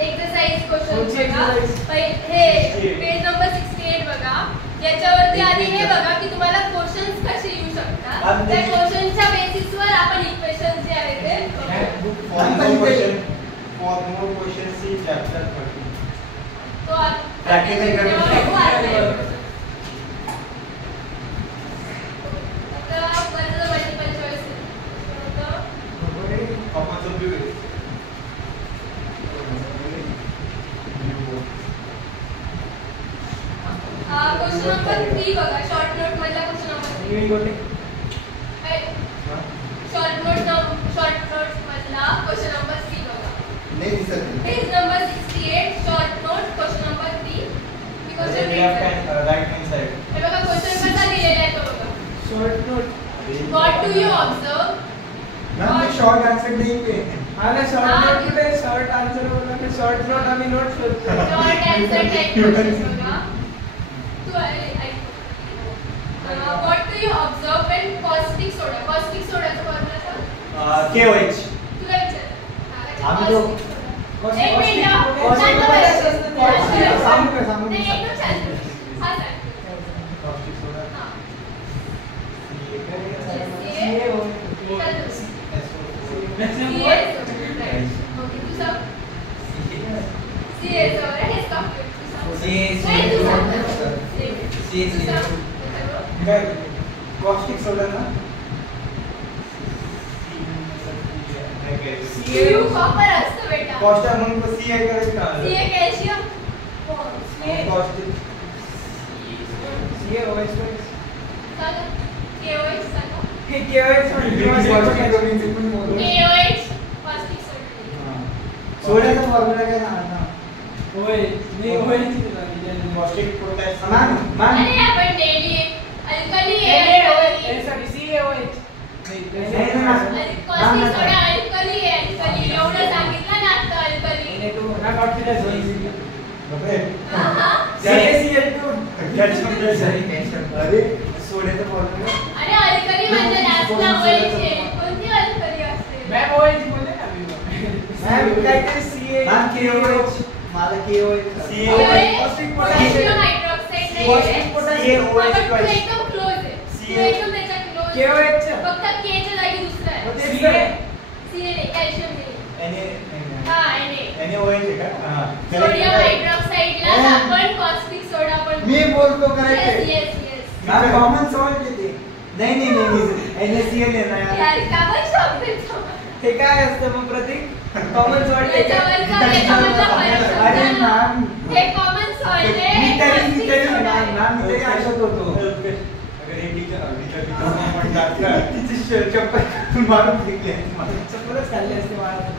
एक्सरसाइज क्वेश्चन कोणची बघा. exercise? हे पेज नंबर 68 बघा. याच्यावरती आधी हे बघा की तुम्हाला क्वेश्चन्स कसे येऊ शकतात. त्या क्वेश्चनच्या बेसिसवर आपण इक्वेशन जे आहे ते For more questions, see chapter 13. तो आता Practical करून आता बरं multiple choice Common subject. Question number 3 बघा शॉर्ट नोट मधला क्वेश्चन नंबर 3 शॉर्ट नोट मधला क्वेश्चन नंबर 3 बघा नहीं दिसत नाही. Page number 68 short note question number 3 me question Left and right hand side. हे बघा क्वेश्चन कसा दिलेला आहे तो बघा short note. What do you observe ma'am ये शॉर्ट आंसर नहीं पे. हा ना शॉर्ट नोट कुठे शॉर्ट आन्सर बोलला की शॉर्ट नोट आम्ही नोट शोधतो. शॉर्ट आन्सर टाइप क्वेश्चन बघा तू ऐक what do you observe when caustic soda formula सांग KOH. तुला विचार आम्ही तो एक मिनिट Caustic सामू कर सामू नाही कर. एकदम छान हा सर caustic soda. हां Caustic soda ना? Caustic म्हणून तो C आहे करेक्ट ना? Calcium Caustic. CaOH सांगा KOH सांगा हे KOH Caustic दोन्हीचे पण मोजू. KOH कॉस्टिक सोडा सोड्याचा फॉर्म्युला काय ना? होय मी होय Caustic potash. मॅम मॅम अरे आपण डेली अल्कली सॉरी CaOH नाही ना. कॉस्टिक सोडा अल्कली आहे अल्कली एवढं सांगितलं ना आता अल्कली तू ना कॉन्फिडन्स बापरे. हां CaCl2 अरे सोड्याचा फॉर्म्युला. अरे अल्कली म्हणजे जास्त वयचे कोणती अल्कली असते मॅम OH बोलले ना मी मॅम काय काय मॅम KOH मला KOH Caustic potash. Potassium hydroxide नाही Caustic potash. CaOH तू twice. एकदम क्लोज आहे तू एकदम त्याच्या क्लोज KOH फक्त K च्या जागी दुसरा आहे होते CA नाही कॅल्शियम नाही हा NaOH आहे का? हां. सोडियम हायड्रॉक्साईडला आपण कॉस्टिक सोडा पण मी बोलतो करेक्ट आहे. येस मॅम कॉमन सॉल्ट येते. नाही NaCl आहे ना यार. यार का पण शॉप देतो हे काय असतं मग प्रतीक कॉमन सॉल्ट याच्यावरचा फरक अरे समजा ना. मॅम हे कॉमन सॉल्ट आहे मी तरी plastic soda आहे. मॅम मी तरी आशत होतो. अगर एक टीचर म्हणतात का तिची चप्पल मारून फेकली आहे. चप्पलच खाल्ली असते मला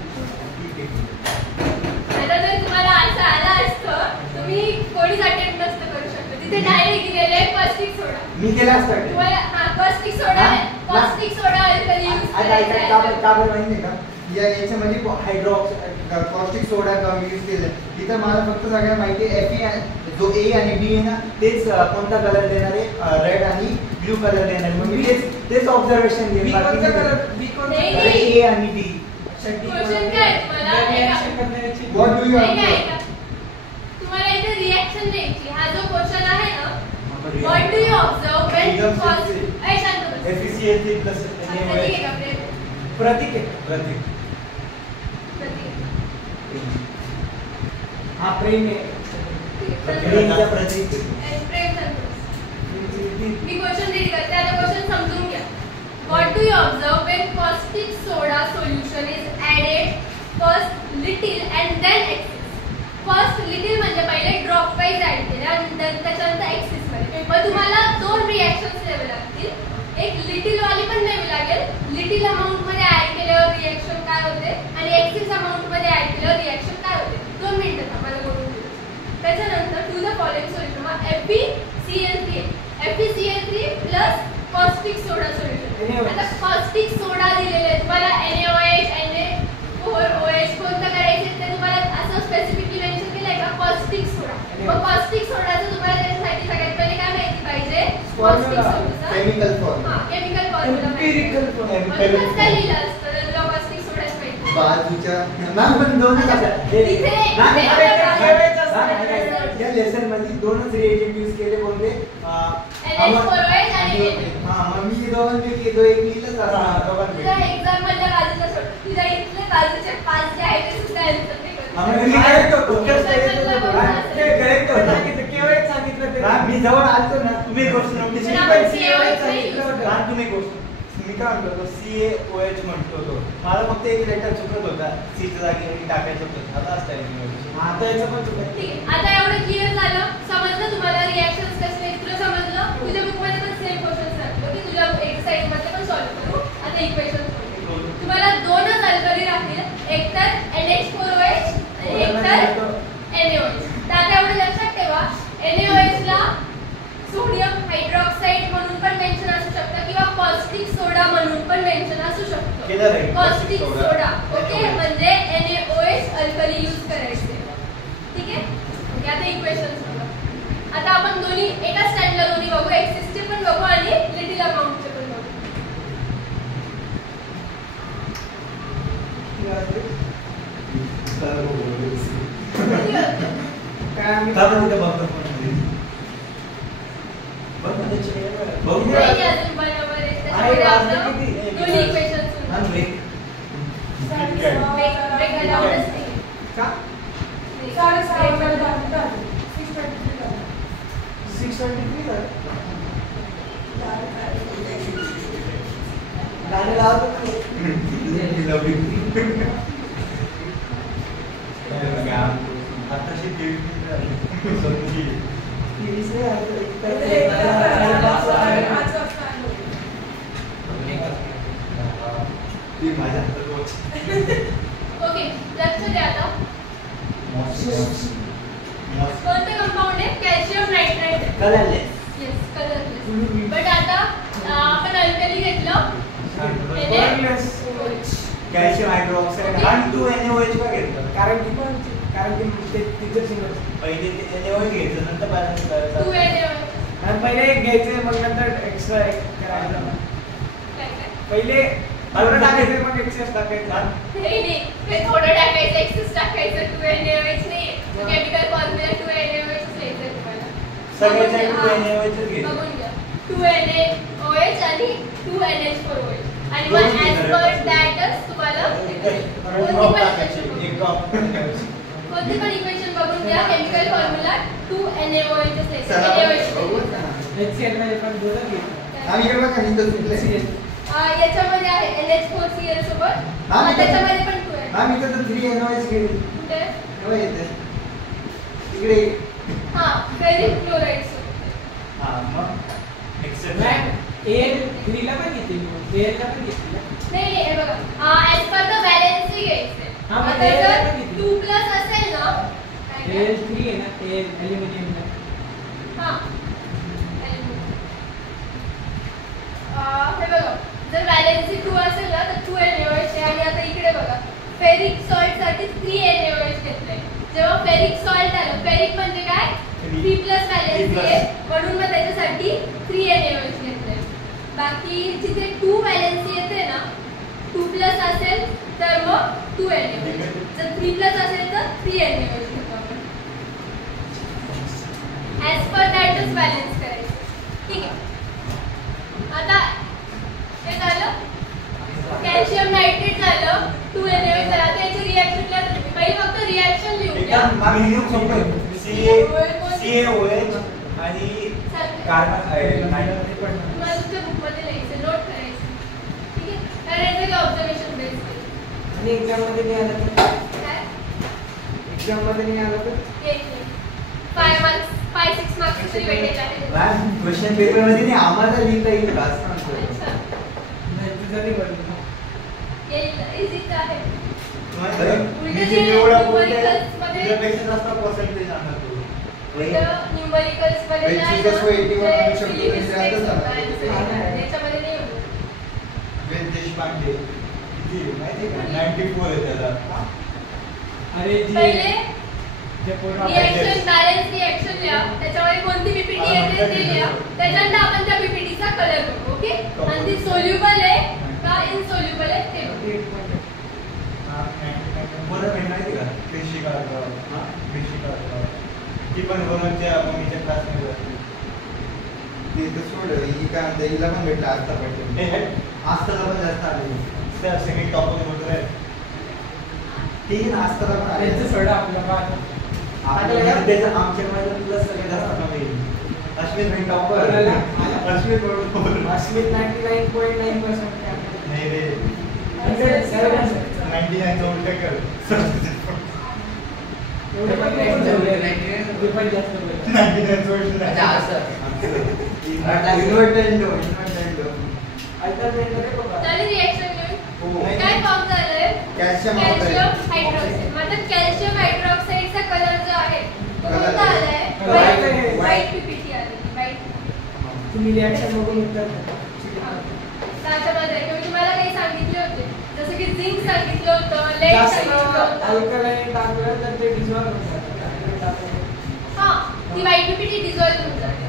आता जर तुम्हाला असं आलं असतं तुम्ही कोणीच अटेम्प्ट नसतं करू शकत तिथे डायरेक्ट दिलेलं आहे कॉस्टिक सोडा मी केला असता तुम्हाला हा कॉस्टिक सोडा आहे कॉस्टिक सोडा अल्कली यूज करायचा आहे का बरं माहिती का या याच्यामध्ये हायड्रॉक्स कॉस्टिक सोडा यूज केलं तिथं मला फक्त सगळ्यांना माहिती आहे Fe जो A आणि B आहे ना तेच कोणता कलर देणार आहे रेड आणि ब्लू कलर देणार आहे. मग मी तेच ऑब्झर्वेशन बी घेईन कोणता कलर बी कोणता नाही, color? नाही. A आणि B. क्वेश्चन काय आहे तुम्हाला Reaction करण्याची What do you नाही, नाही, observe? ऐका. तुम्हाला इथे रिएक्शन द्यायची हा जो क्वेश्चन आहे ना what do you observe when cost ऐ शांत बस FeCl3 plus प्रतीक आहे NaOH. का प्रेम? प्रतीक आहे प्रतीक. प्रतीक. हा प्रेम आहे प्रेमचा प्रतीक. प्रेम सांगतो मी क्वेश्चन रीड करते आता क्वेश्चन समजून घ्या what do you observe when caustic soda solution is added first little and then excess first little म्हणजे पहिले ड्रॉप वाईज ऍड केले आणि त्याच्यानंतर एक्सेस मध्ये मग तुम्हाला दोन रिएक्शन्स द्यावे लागतील एक लिटिल वाली पण द्यावी लागेल लिटिल अमाऊंट मध्ये ऍड केल्यावर रिएक्शन काय होते आणि एक्सेस अमाऊंट मध्ये ऍड केल्यावर रिएक्शन काय होते 2 मिनिटं थांबायला बोलून दिलं त्याच्यानंतर टू द फॉलोइंग सोल्युशन मग FeCl3 plus caustic soda solution आता कॉस्टिक सोडा दिलेले आहे तुम्हाला NaOH Na4OH कोणतं करायचे ते तुम्हाला असं स्पेसिफिकली मेन्शन केलंय का कॉस्टिक सोडा मग कॉस्टिक सोडाचं तुम्हाला त्याच्यासाठी सगळ्यात पहिले काय माहिती पाहिजे कॉस्टिक सोडाचा केमिकल फॉर्म्युला हां केमिकल फॉर्म्युला Empirical formula. मग कसं काय लिहिलं असतं जर तुला कॉस्टिक सोडाच माहिती बाजूच्या मॅम पण दोनच असतात. तिथे या लेसन मध्ये दोनच रिएजंट यूज केले कोणते NH4OH आणि NH. हा मग मी दोघांपैकी तो एक लिहिलंच हा, असणार. दोघांपैकी. तुझ्या एक्झाम मधल्या बाजूला सोड. तुझ्या इथले बाजूचे 5 जे आहेत ते सुद्धा आन्सर नाही करू हा, मग शकत. मी correct होतो. उत्तर सांगितलं होतं. हा, ते correct होतं. सांगितलं, केवळ एक सांगितलं ते. हा, मी जवळ आलतो ना तुम्ही क्वेश्चन नोटीस पण केली आपण पाहिजे. COH नाही use होतं. हा, तुम्ही क्वेश्चन मी काय म्हणतो तो CaOH म्हणतो तो मला फक्त एक लेटर चुकत होता सीच्या जागी टाकायचं होतं आता असं आहे आता याचं पण चुकलं. ठीक आहे. आता एवढं क्लिअर झालं, समजलं तुम्हाला रिॲक्शन्स कसे आहेत, तुला समजलं. तुझ्या बुकमध्ये पण सेम क्वेश्चन्स राहतो की तुझ्या एक्सरसाइज मध्ये पण सॉल्व्ह करू. आता इक्वेशन्स तुम्हाला दोनच अल्कली राहतील, एक तर NH4OH आणि एक तर NaOH. तर आता एवढं लक्षात ठेवा, NaOH ला सोडियम हायड्रॉक्साईड म्हणून पण मेन्शन असू शकतं किंवा कॉस्टिक सोडा म्हणून पण मेन्शन असू शकतं. केलं राहील. कॉस्टिक caustic सोडा soda. ओके, म्हणजे NaOH अल्कली यूज करायचे. ठीक आहे. ओके, आता इक्वेशन्स बघा. आता आपण दोन्ही एका स्टँडला दोन्ही बघू, एक्सिसचे पण बघू आणि लिटिल अमाउंटचे पण बघू. किती होतं? काय आम्ही का बरं तिथं बघतो फोनमध्ये? बघ ना त्याची बघू दे. नाही अजून बरोबर आहे. त्याच्यामध्ये वाजले आपलं किती? दोन्ही इक्वेशन्स हा, होणार. break. ब्रेक अलाउडच नाही. का? ब्रेक 623 झालं. गाणं लावतो का? आताशी TV झाली. 30 नाही आलं. ती माझ्या हातात watch. ओके, लक्ष द्या आता. कोणतं कंपाऊंड आहे? Calcium nitride. Colorless. Yes, colourless. But आता आपण अल्कली घेतलं NaOH. कॅल्शियम हायड्रॉक्साईड आणि तू NaOH का घेतलं? कारण की ते तिथं सिंगल. पहिले ते NaOH घ्यायचं नंतर बॅलन्स Two करायचं. NaOH. आणि पहिले एक घ्यायचं मग नंतर एक्स्ट्रा एक करायचं. काय काय? पहिले थोडं टाकायचं मग एक्सेस टाकायचं. नाही नाही, ते थोडं टाकायचं, एक्सेस टाकायचं. 2 NaOH नाही. केमिकल फॉर्म्युला 2 NaOH लिहायचं तुम्हाला. सगळ्याच्या हा, 2 NaOH च घ्यायचं. बघून घ्या. 2 NaOH आणि 2 NH4OH. आणि मग दोन ॲज घेणार पर आहे. दॅटच तुम्हाला ड्रॉप टाकायचे. एक ड्रॉप टाकायचे. कोणती पण इक्वेशन बघून घ्या. केमिकल फॉर्म्युला 2 NaOH च लिहायचं. चला, NaOH बघू लिहायचं. ना. HCl मध्ये पण दोन घेतलं. आम्ही इकडे बघा, इथं चुकलंय. याच्यामध्ये आहे NH4Cl सोबत. हा, मी त्याच्यामध्ये पण 2 आहे. हा, मी तर 3 NaOH घेईल. कुठे? तेव्हा येते. इकडे हा, फेरिक क्लोराईड सोबत. हा, मग except नाही, AL3 ला पण घेतली. AL ला पण घेतली. नाही नाही, हे बघा. ॲज पर द बॅलन्सी घ्यायचंय. हा, मग आता ते जर पण किती? 2 प्लस असेल ना, काय काय? AL3 आहे ना, AL ॲल्युमिनियमला. हा. हे बघा, जर बॅलन्सी 2 असेल ना तर 2 NaOH आहे. आणि आता इकडे बघा, फेरिक सॉल्ट साठी 3 NaOH घेतलंय. जेव्हा फेरिक सॉल्ट आलं, फेरिक म्हणजे काय? 3 प्लस बॅलन्सी आहे, म्हणून मग त्याच्यासाठी 3 NaOH घेतलंय. बाकी जिथे 2 बॅलन्सी येते ना, 2 प्लस असेल तर मग 2 NaOH. जर 3 प्लस असेल तर 3 NaOH घेतो आपण. ॲज पर दॅटच बॅलन्स करायचं. ठीक आहे. आता हे झालं, कॅल्शियम नायट्रेट झालं, 2 NaOH झालं. आता याची रिॲक्शनला पहिले फक्त रिॲक्शन लिहून घ्या. एकदम मागे लिहून सांगतो. CaOH आणि कार्बन नायट्रेट पण तुम्हाला तुमच्या बुकमध्ये लिहायचं, नोट करायचं. ठीक आहे. कारण याचं काय ऑब्झर्वेशन बेस आहे. आणि एक्झाम मध्ये नाही आलं तर काय? एक्झाम मध्ये नाही आलं तर 5 मार्क्स 5-6 मार्क्स तरी भेटेल आहे. क्वेश्चन पेपर मध्ये नाही, आम्हाला लिहिता येईल असं सांगतोय. अच्छा, नाही तुझं नाही पडलं. येईल, इझीच आहे. मी जे एवढा बोलतोय त्यापेक्षा जास्त पर्सेंटेज आणणार तू. न्यूमरिकल्स मध्ये When नाही Jesus ना, were 81 जे आणि शब्द silly म्हणजे mistakes आता झालं. होतात. याच्यामध्ये नाही होत. वेद देशपांडे किती आहे माहिती आहे का 94 आहे त्याला. अरे पहिले जे पोरं रिॲक्शन बॅलन्स रिॲक्शन लिहा, त्याच्यामध्ये कोणती पीपीटी येते ते लिहा. त्याच्यानंतर आपण त्या पीपीटीचा कलर बघू. ओके. आणि ती सोल्युबल आहे का इनसोल्युबल आहे ते बघू. बरं नाही माहिती का कृषी ती पण वनच्या मम्मीच्या क्लासमध्ये होती. इथं सोड ही काय म्हणते हिला पण भेटलं आस्था भेटलं आस्थाला पण जास्त आले सेकंड टॉपिक म्हणतो रे तीन आस्थाला पण आले त्यांचं सोडा आपल्याला त्याचं आमच्याकडे तुला सगळ्यात जास्त कमी येईल. अश्विन भेट टॉपर अश्विन बरोबर अश्वित 99.9% नाही रे 99 चा उलटा कर एवढे पण नाही जेवले पण जास्त बोलले 99 चा उलटा अच्छा, असं. इन्व्हर्टेंडो अल्टरनेट रे बाबा त्याने रिएक्शन घेऊन हो काय फॉर्म झालंय कॅल्शियम कॅल्शियम हायड्रॉक्साईड मतलब कॅल्शियम हायड्रॉक्साईडचा कलर जो आहे तो Color कोणता आहे. आलाय White आहे. व्हाईट पीपीटी आली व्हाईट तुम्ही रिएक्शन बघून उत्तर त्याच्यामध्ये मी तुम्हाला काही सांगितले होते जसं की झिंक सांगितलं होतं लेड जास्त सांगितलं होतं अल्कलाईन टाकलं तर ते डिझॉल्व होतात हा ती व्हाईट पीपीटी डिझॉल्व होऊन जाते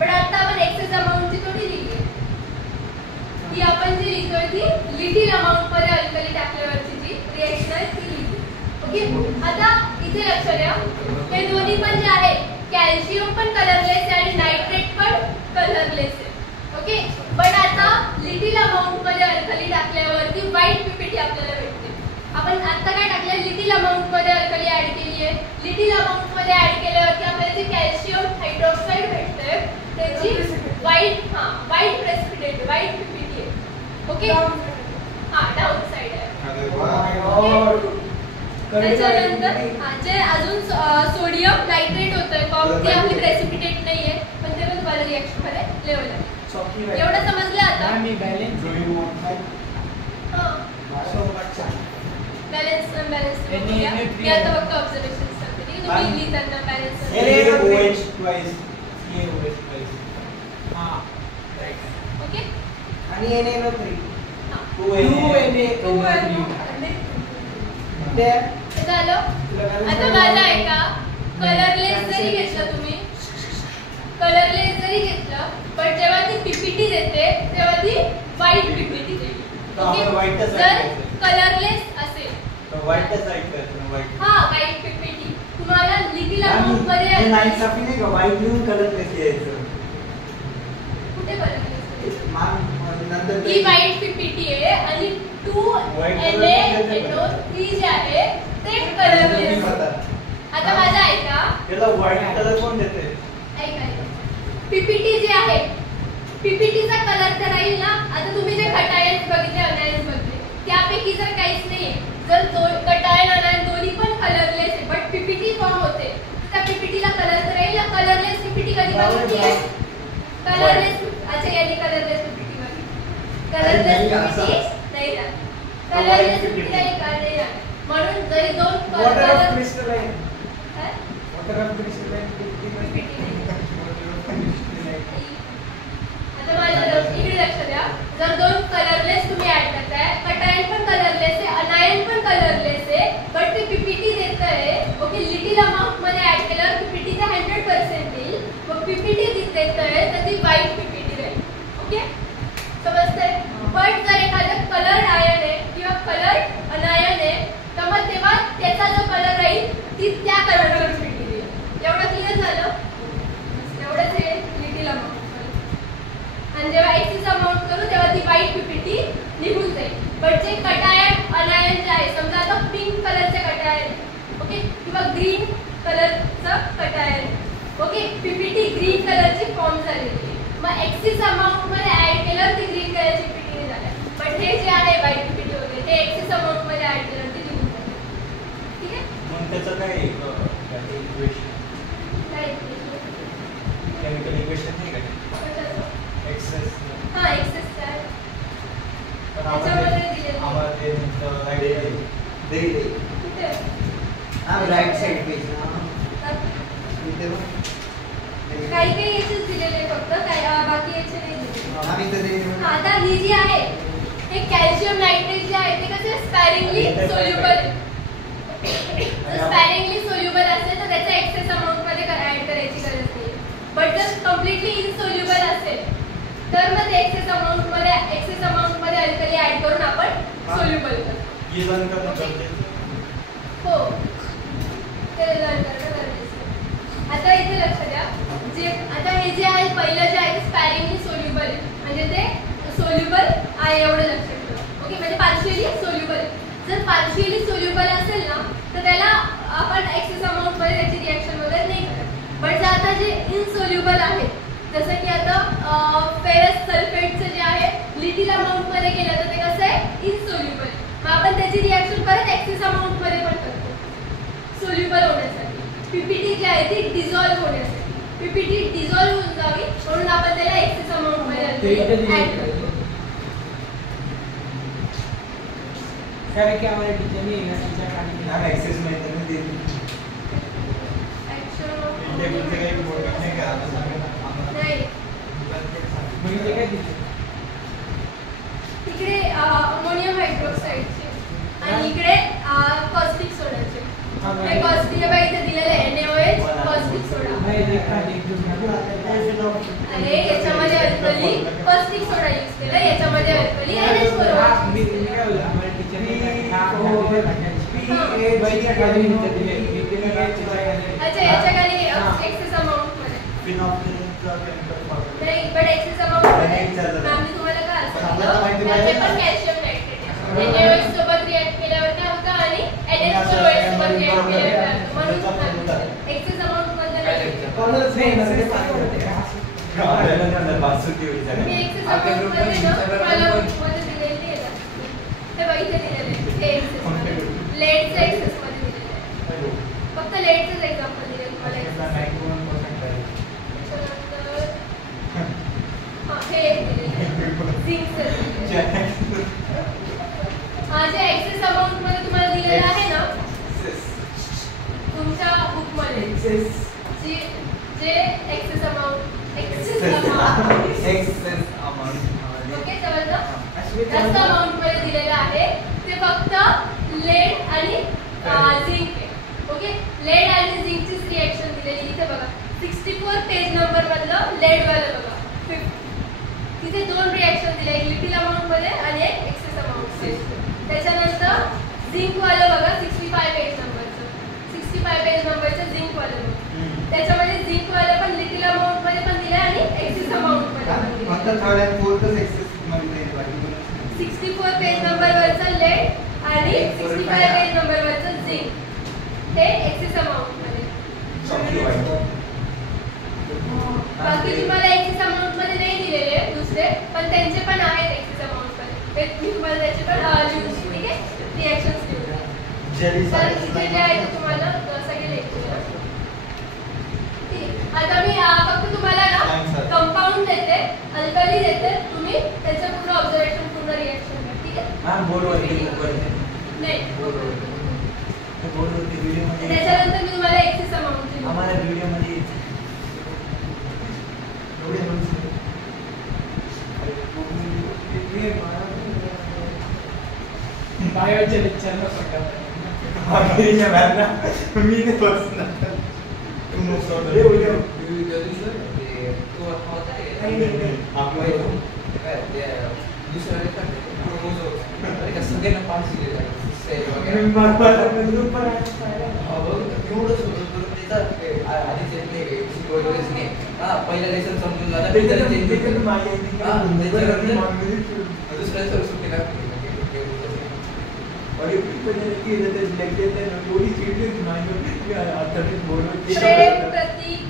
पण आता आपण एक्सेस अमाऊंटची थोडी लिहिली आहे ती आपण जी लिहितोय ती लिटिल अमाऊंट मध्ये अल्कली टाकल्यावरची जी रिएक्शन आहे ती लिहिली ओके आता इथे लक्ष द्या हे दोन्ही पण जे आहे कॅल्शियम पण कलरलेस आहे आणि नायट्रेट पण कलरलेस आहे ओके पण आता लिटिल अमाऊंट मध्ये अल्कली टाकल्यावरती व्हाईट पीपीटी आपल्याला भेटते आपण आता काय टाकलं लिटिल अमाऊंट मध्ये अल्कली ऍड केली आहे लिटिल अमाऊंट मध्ये ऍड केल्यावरती आपल्याला जे कॅल्शियम हायड्रॉक्साईड भेटतंय त्याची व्हाईट प्रेसिपिटेट व्हाईट पीपीटी आहे ओके हा डाऊन साइड आहे अरे वा त्याच्यानंतर जे अजून सोडियम नायट्रेट होतंय ते आपली प्रेसिपिटेट नाहीये पण ते पण तुम्हाला रिएक्शन मध्ये लेवल आहे एवढं समजलं आता मी बॅलन्स बॅलन्स अनबॅलन्स NaNO3 मी आता फक्त ऑब्झर्वेशन करते की तुम्ही लिहिताना balance OH twice CaOH twice हां राईट ओके आणि NaNO3 ते झालं आता माझं आहे का कलरलेस जरी घेतलं तुम्ही कलरलेस जरी घेतलं पण जेव्हा ती पीपीटी देते तेव्हा ती व्हाईट पीपीटी देते तर आपण white च जर राखायचं. कलरलेस असेल तर व्हाईटच साईड करतो व्हाईट हा व्हाईट पीपीटी तुम्हाला लिटिल अमाऊंट मध्ये आणि नाईट साफी नाही का व्हाईट लिहून कलर कशी यायचं कुठे कलरलेस नंतर ही व्हाईट पीपीटी आहे आणि 2 White color NaNO3 जे आहे ते कलरलेस आता माझं ऐका त्याला व्हाईट कलर कोण देते ऐका पीपीटी जे आहे पीपीटीचा कलर तर राहील ना आता तुम्ही जे कटायन बघितले अनायन्स बघितले त्यापैकी जर काहीच नाहीये जर कटायन अनायन दोन्ही पण कलरलेस आहे बट पीपीटी फॉर्म होते त्या पीपीटीला कलर तर राहील ना कलरलेस पीपीटी कधी बघितली आहे कलरलेस अच्छा यानी कलरलेस पीपीटी बघितली कलरलेस पीपीटी नाही ना कलरलेस पीपीटी नाही का म्हणून जरी दोन वॉटर ऑफ कलर क्रिस्टलाइन काय वॉटर ऑफ क्रिस्टलाइन पीपीटी नाही आता माझ्या इकडे लक्ष द्या जर दोन कलरलेस तुम्ही ऍड करताय कटायन पण कलरलेस आहे अनायन पण कलरलेस आहे बट ते पीपीटी देत आहे ओके लिटिल अमाऊंट मध्ये ऍड केल्यावर पीपीटीचा 100% येईल मग पीपीटी देत आहे तर ती व्हाईट पीपीटी राहील ओके समजतंय पण जर एखादं कलर आयन आहे किंवा कलर अनायन आहे तर मग तेव्हा त्याचा जो कलर राहील ती त्या कलरची पीपीटी देईल एवढं क्लिअर झालं एवढंच आहे लिटिल अमाऊंट आणि जेव्हा एक्सेस अमाऊंट करू तेव्हा ती व्हाईट पीपीटी निघून जाईल बट जे कटायन अनायन जे आहे समजा आता पिंक कलरचे कटायन ओके किंवा ग्रीन कलरचं कटायन ओके पीपीटी ग्रीन कलरची फॉर्म झालेली आहे मग एक्सेस अमाऊंट मध्ये ऍड केलं ती ग्रीन कलरची पीपीटी झाली बट हे जे आहे व्हाईट पीपीटी वगैरे ते एक्सेस अमाऊंट मध्ये ऍड केलं ती निघून जाते ठीक आहे मग त्याचं काय इक्वेशन काय केमिकल इक्वेशन नाही का एक्सेस हा एक्सेस आहे पण त्याच्यामध्ये दिलेलं आहे. आम्हाला ते नुसतं आयडिया आहे. दे कुठे राईट साइड पेज काही काही याचेच दिलेले आहे फक्त बाकी याचे नाही दिलेले आम्ही तर हा, आता ही जी आहे हे कॅल्शियम नायट्रेट जे आहे ते कसे स्पॅरिंगली सोल्युबल स्पॅरिंगली सोल्युबल असेल तर त्याच्या एक्सेस अमाऊंट मध्ये ऍड करायची गरज नाही बट जर कम्प्लिटली इनसोल्युबल असेल तर मग ते एक्सेस अमाऊंट मध्ये अल्कली ऍड करून आपण सोल्युबल करतो ये रन करणं गरजेचं हो ते लर्न करणं गरजेचं आहे. आता इथे लक्ष द्या जे आता हे जे आहे पहिलं जे आहे ते स्पॅरिंगली सोल्युबल आहे, म्हणजे ते सोल्युबल आहे एवढं लक्षात ठेवा. ओके, म्हणजे पार्शियली सोल्युबल आहे. जर पार्शियली सोल्युबल असेल ना तर त्याला आपण एक्सेस अमाऊंट मध्ये त्याची रिॲक्शन वगैरे नाही करत. पण जर आता जे इनसोल्युबल आहे, जसं की आता फेरस सल्फेटचं जे आहे लिटिल अमाऊंट मध्ये केलं तर ते कसं आहे इनसोल्युबल. मग आपण त्याची रिॲक्शन परत एक्सेस अमाऊंट मध्ये पण करतो सोल्युबल होण्यासाठी. पीपीटी जी आहे ती डिझॉल्व्ह होण्यासाठी. पीपीटी डिझॉल्व्ह होऊन जावी म्हणून आपण त्याला एक्सेस अमाऊंट मध्ये ऍड करतो. कारण की हमारे टीचर ने टीचर का हम एक्सेस में इतने दिन टेबल से कहीं बोर्ड करने के आता नाही म्हणजे काय दिलं तिकडे अमोनियम हायड्रोक्साईडचे आणि इकडे कॉस्टिक सोडाचे. हे कॉस्टिक बघा इथे दिलेलं आहे NaOH कॉस्टिक सोडा. अरे याच्यामध्ये अल्कली कॉस्टिक सोडा यूज केला, याच्यामध्ये अल्कली NH4OH. मी काय बोललो हमारे टीचर ने अच्छा याच्या खाली एक्सेस अमाऊंट मध्ये फिनॉक्सिलिन का केमिकल फॉर्म्युला नाही, पण एक्सेस अमाऊंट मध्ये मॅमने तुम्हाला काय सांगितलं त्याचे पण कॅल्शियम नायट्रेट आहे. NaOH सोबत रिॲक्ट केल्यावर काय होतं आणि NH4OH सोबत रिॲक्ट केल्यावर काय होतं, म्हणून एक्सेस अमाऊंट मध्ये नाही. बासुकी होती मी एक्सेस अमाऊंट मध्ये ना मला मध्ये दिलेली आहे. हे बघा इथे दिलेलं आहे, हे एक्सेस मध्ये लेडचं एक्सेस मध्ये दिलेलं आहे. फक्त लेडचंच एक्झाम्पल दिले तुम्हाला एक्सेस. त्याच्यानंतर हां हे एक दिलेलं आहे झिंकचं. हा जे एक्सेस अमाऊंट मध्ये तुम्हाला दिलेलं आहे ना तुमच्या बुकमध्ये जे एक्सेस अमाऊंट ओके जास्त अमाऊंट मध्ये दिलेलं आहे ते फक्त लेड आणि झिंक आहे. ओके, लेड आणि झिंकचीच रिॲक्शन दिलेली इथे बघा 64 पेज नंबर मधलं लेड वालं बघा 50. तिथे दोन रिॲक्शन दिले, एक लिटिल अमाऊंट मध्ये आणि एक एक्सेस अमाऊंट मध्ये. त्याच्यानंतर झिंक वालं बघा 65 पेज नंबरचं 65 पेज नंबरचं झिंक वालं त्याच्यामध्ये झिंक वालं पण लिटिल अमाऊंट मध्ये पण दिलं आणि एक्सेस अमाऊंट मध्ये पण दिलं. फक्त थर्ड आणि फोर्थच एक्सेस मध्ये बाकी 64 पेज नंबरवरचं लेड आणि 65 पेज नंबरवरचं झिंक हे एक्सेस अमाऊंट मध्ये. बाकी तुम्हाला एक्सेस अमाऊंट मध्ये नाही दिलेले दुसरे, पण त्यांचे पण आहेत एक्सेस अमाऊंट मध्ये. ते मी तुम्हाला त्याचे पण लिहून ठीक आहे रिॲक्शन्स लिहून तर इथे जे आहे ते तुम्हाला सगळे लेक्चर. आता मी फक्त तुम्हाला ना कंपाऊंड देते, अल्कली देते, तुम्ही त्याचं पूर्ण ऑब्झर्वेशन पूर्ण रिॲक्शन घ्या. ठीक आहे मॅम बोर्डवरती बुकवरती नाही बोर्डवरती व्हिडिओ मध्ये त्याच्यानंतर मी तुम्हाला एक्सेस अमाऊंट दिली. आम्हाला व्हिडिओ मध्ये बायोच्या लेक्चरला प्रकार आखिरीच्या मॅमना मी नाही बसणार. हे उद्या सगळ्यांना पास दिलेला पहिल्या लेसन समजून जाता दुसऱ्या सर सुट्टी लागते. प्रेम प्रतीक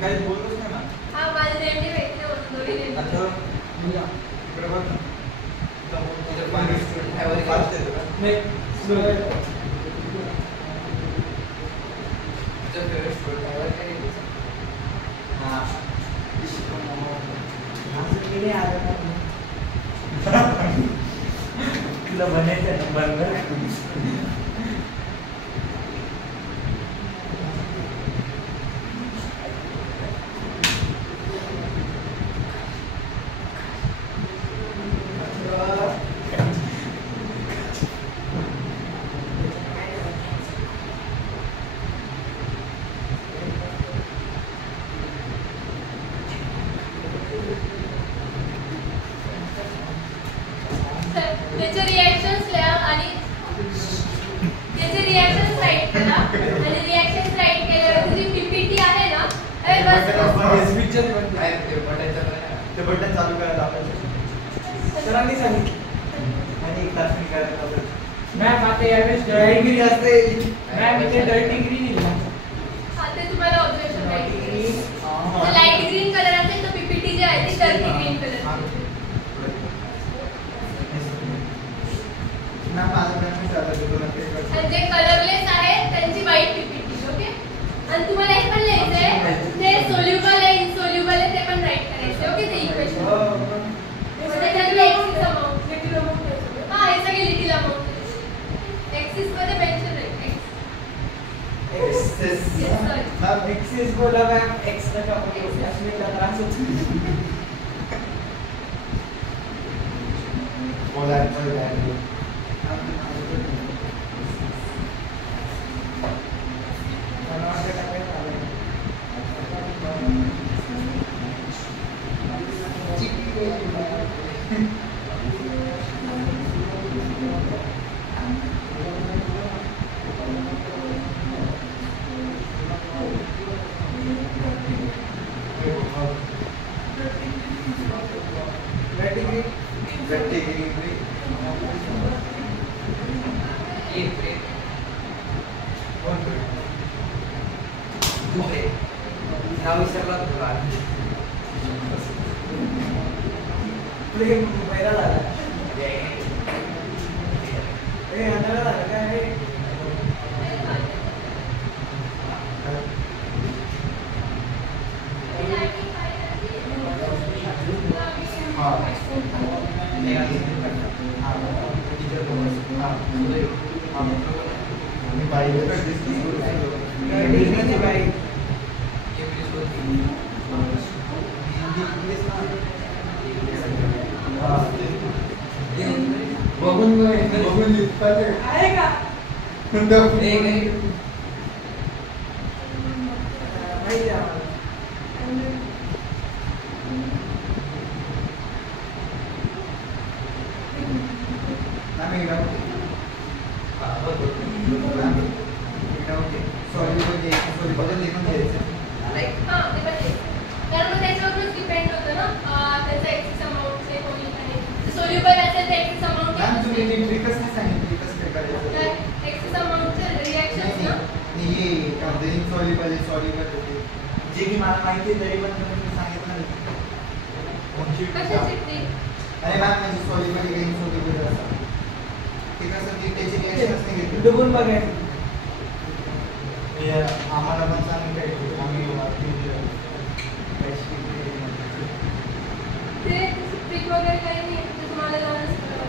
काही बोलतोच नाही ना. हा माझे नेमके भेटले होते दोन्ही नेमके. तुला बनायचं नंबर त्याचे रिॲक्शन्स लिहा आणि त्याचे रिॲक्शन्स राईट करा आणि रिॲक्शन्स राईट केल्यावर जी पीपीटी आहे ना अरे बस. स्विचच बंद काय ते बटायचं नाही. ते बटन चालू करायला आपल्याला सरांनी सांगितलं. आणि एक तास मी करायला लावलं. मॅम आता यावेळेस डर्टी ग्रीन असते. मॅम इथे डर्टी ग्रीन येईल ना. हा, ते तुम्हाला observation light dirty green. Green. Light green colour असेल तर पीपीटी जी आहे ती डर्टी ग्रीन कलर. मॅम माझं मॅम चालू आणि जे कलरलेस आहेत त्यांची व्हाईट पीपीटी. ओके. आणि तुम्हाला हे पण लिहायचंय ते सोल्युबल आहे इनसोल्युबल आहे ते पण राईट करायचं. ओके. ते इक्वेशन म्हणजे त्यातलं एक्सिस अमाउंट लिटिल अमाउंट. हा, हे सगळे लिटिल अमाउंट. एक्सिस मध्ये मेन्शन आहे. Excess Yes, sir. Ma'am excess बोला मॅम एक्स्ट्रा का अश्विनला त्रास होतो. बोला नाव विसरला तुला. प्लेन मुंबईला झाला. अंधारा झाला काय. बघून लिहितात आहे का नाही माहिती आहे आम्हाला. हा, ते पण आहे. कारण मग त्याच्यावरूनच डिपेंड होतं ना त्याचं एक्सिस अमाउंट ते कोणी आणि सोल्युबल असेल तर एक्सिस अमाउंट एक्सिस अमाउंटचे रिॲक्शन ना. जे की मला माहिती आहे तरी पण तुम्ही सांगितलं नाही. कशाची ती? अरे मॅम म्हणजे सॉल्युबल काही इनसॉल्युबल असं ते कसं की त्याची रिॲक्शनच नाही घेतली. डुबून बघायचं. आम्हाला पण सांगून काय आम्ही ते ट्रिक वगैरे काही नाही ते तुम्हाला जाऊनच कळलं.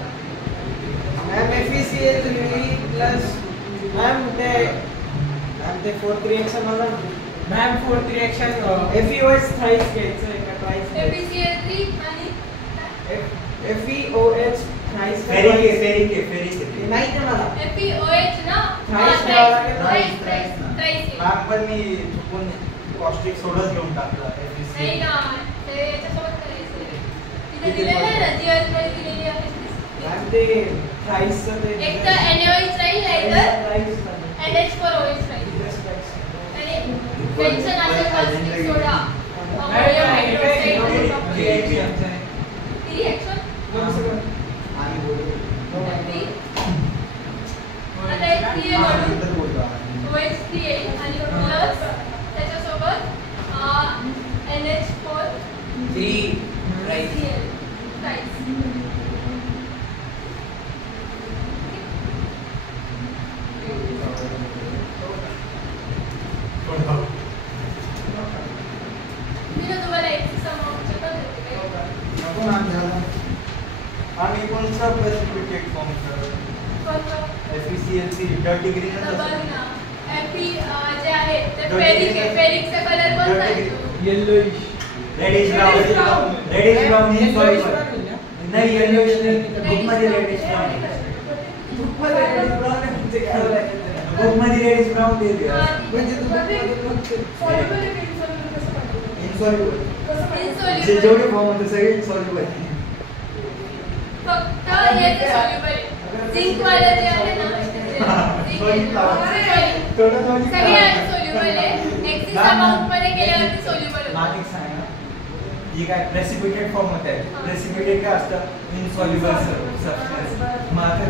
मॅम FECL प्लस मॅम ते फोर्थ रिएक्शन मला ma'am fourth reaction FeOH thrice घ्यायचं आहे का ट्राइस FeCl3 आणि FeOH थ्राइस फेरिक नाही ना मला FeOH ना. Thrice हा, घ्यावं लागेल. thrice. मॅम पण मी चुकून कॉस्टिक सोडच घेऊन टाकला नाही ना, ते याच्यासोबत करायचं. तिथे दिलेलं आहे ना, जी मध्ये दिलेली आहे. मॅम ते थ्राइसचं ते एक तर NaOH राहील नाहीतर थ्राइस NH4OH राहील. आणि टेन्शन असेल caustic सोडा. रिएक्शन ती reaction आणि बोलतो आता एक 3 म्हणून OH3 येईल आणि प्लस त्याच्यासोबत NH4 3 राईट. Cl rice. मी ना तुम्हाला एक्सिस अमाउंटचे पण देते काही. नको मॅम झालं. आम्ही कोणचा प्रेसिपिटेट फॉर्म करतो कोणतं? FeCl3 डर्टी ग्रीन आता बघ ना, Fe जे आहे ते फेरिक आहे. फेरिकचा कलर कोणता आहे तो? येलोइश रेडिश ब्राउन इनसॉल्युबल नाही येलोइश नाही बुक मध्ये रेडिश ब्राउन बुक मध्ये रेडिश ब्राउन दे दिया म्हणजे Soluble आहे की insoluble कसं पाहिजे? Insoluble Insoluble. जे जेवढे फॉर्म होते सगळे इनसॉल्युबल फक्त हे ते soluble आहे. झिंक वाला जे आहे ना, ते Sorry, sorry. थोडं सगळे आहे soluble. इनसॉल्युबल आहे. एक्सिस अमाउंट मध्ये केल्यावरती सॉल्युबल मागे होतं. सांगा ही काय प्रेसिपिटेट फॉर्म होत आहे. प्रेसिपिटेट काय असतं इनसॉल्युबल सबस्टन्स. माझं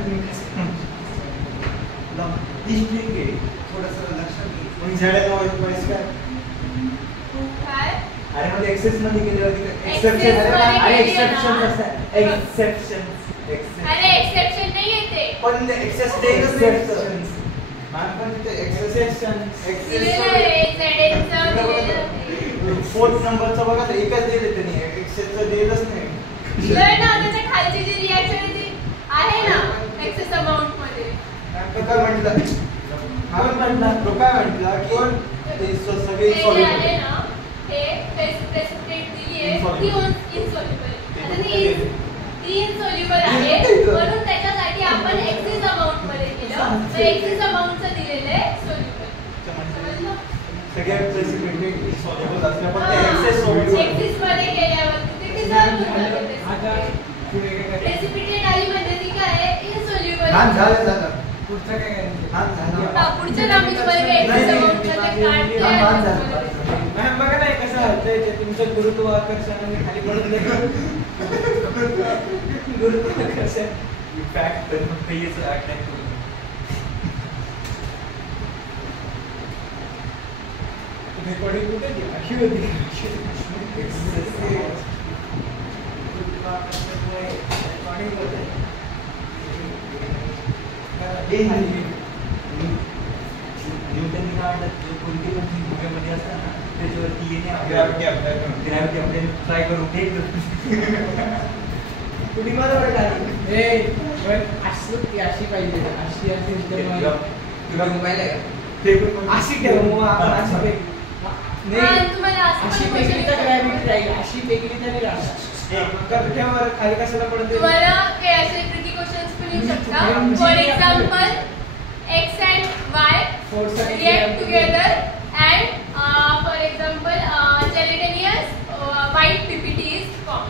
ही ठीक आहे थोडंसं लक्षात घे. पण झाडाला पैसे काय काय अरे मध्ये एक्सेस मध्ये केल्यावरती Excess एक्सेप्शन मध्ये अरे केली एक्सेप्शन ना. असतात एक्सेप्शन अरे एक्सेप्शन नाही येते. पण एक्सेस एक्सेप्शन्स मान पण तिथे Exception. दिलेलं आहे ZN चं दिलेलं आहे. फोर्थ नंबरचा बघा तर एकच दिले त्यांनी एक्सेसचं दिलंच नाही. दिलंय ना त्याच्या खालची जी रिॲक्शन आहे ती आहे ना एक्सेस अमाउंट मध्ये. तो काय म्हटलं तो काय म्हटलं की ते सगळे ते जे आहे ना हे प्रेसिपिटेट दिली आहे ती इनसॉल्युबल. आता ती इनसॉल्युबल आहे म्हणून त्याच्यासाठी आपण एक्सेस अमाउंट मध्ये केलं. तर एक्सेस अमाउंटचं दिलेलं आहे सॉल्युबल. समजलं? सगळ्या प्रेसिपिटेट सॉल्युबल असल्या पण ते एक्सेस सॉल्युबल एक्सेस मध्ये केल्यावरती ते डिझॉल्व्ह होऊन आता जाते. पुढे काय करायचं? प्रेसिपिटेट आली म्हणजे ती काय आहे इनसॉल्युबल. हा झालं पुढचं काय करायचं? हा झालं हा, पुढचं नाव मी तुम्हाला काय एक्सेस अमाउंट मध्ये काढते हा, आणि हा, तुम्हाला झालं. देते. मॅम बघा नाही कसं होतंय ते तुमचं गुरुत्वाकर्षणाने खाली पडून गुरुत्वाकर्षण फॅक्ट तर फक्त हेच अटॅक करू. रेकॉर्डिंग कुठे ती अशी होती न्यूटन कोणती पण चीज भुगेमध्ये असतात ना त्याच्यावरती येणे ग्रॅव्हिटी अप्लाय ट्राय करून ते कुठे मला वाटलं ए पण अशी पाहिजे अशी असेल तर मग तुला मोबाईल आहे का? ते पण अशी ठेव मग आपण अशी फेक हा, नाही तुम्हाला असं अशी पण फेकली तर question ग्रॅव्हिटी राहील अशी फेकली तरी राहणार ठेवर खाली कशाला पडते तुम्हाला हे असे ट्रिकी क्वेश्चन्स पण येऊ शकतात. For example X and Y Force and react together and for example gelatinous white PPT is form.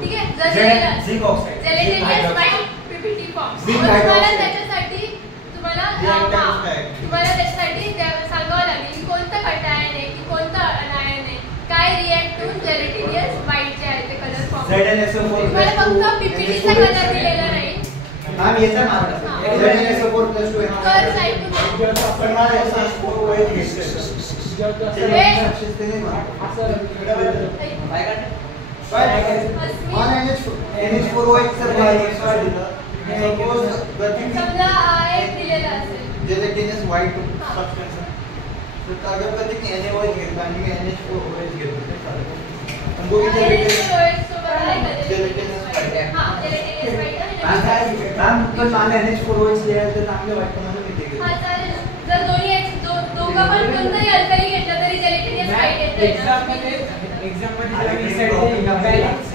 ठीक आहे जर zinc oxide gelatinous white PPT form. Zinc तुम्हाला hydroxide. त्याच्यासाठी तुम्हाला Reactants हा, काय? तुम्हाला त्याच्यासाठी सांगावं लागेल की कोणतं कटायन आहे की कोणतं अनायन आहे काय रिएक्ट होऊन जेलेटिनियस व्हाईट जे आहे ते कलर फॉर्म. तुम्हाला फक्त पीपीटीचा कलर दिलेला नाही. हा मी याचा मार्क हा. सपोर्ट प्लस 2 कर साईड पण मला याचा स्कोर वाईट घेतलेलं. काय काढ? On NH4OH चं काय दिलं? Suppose प्रति समजा एक दिलेला असेल gelatinous white हा. substance आहे. तर अगर प्रत्येक NaOH घेतला आणि मी NH4OH घेतलं ते चालेल. पण दोघी gelatinous सोबत काय करेल? gelatinous white. हा gelatinous white आणि मॅम पण मला NH4OH लिहायला तर चांगलं वाटतं म्हणून मी ते हा घेतलं. चालेल ना. जर दोघं पण कोणतंही अल्कली घेतलं तरी जेलेटिनियस व्हाईट येते एक्झाम मध्ये आणि ही problem बॅलन्स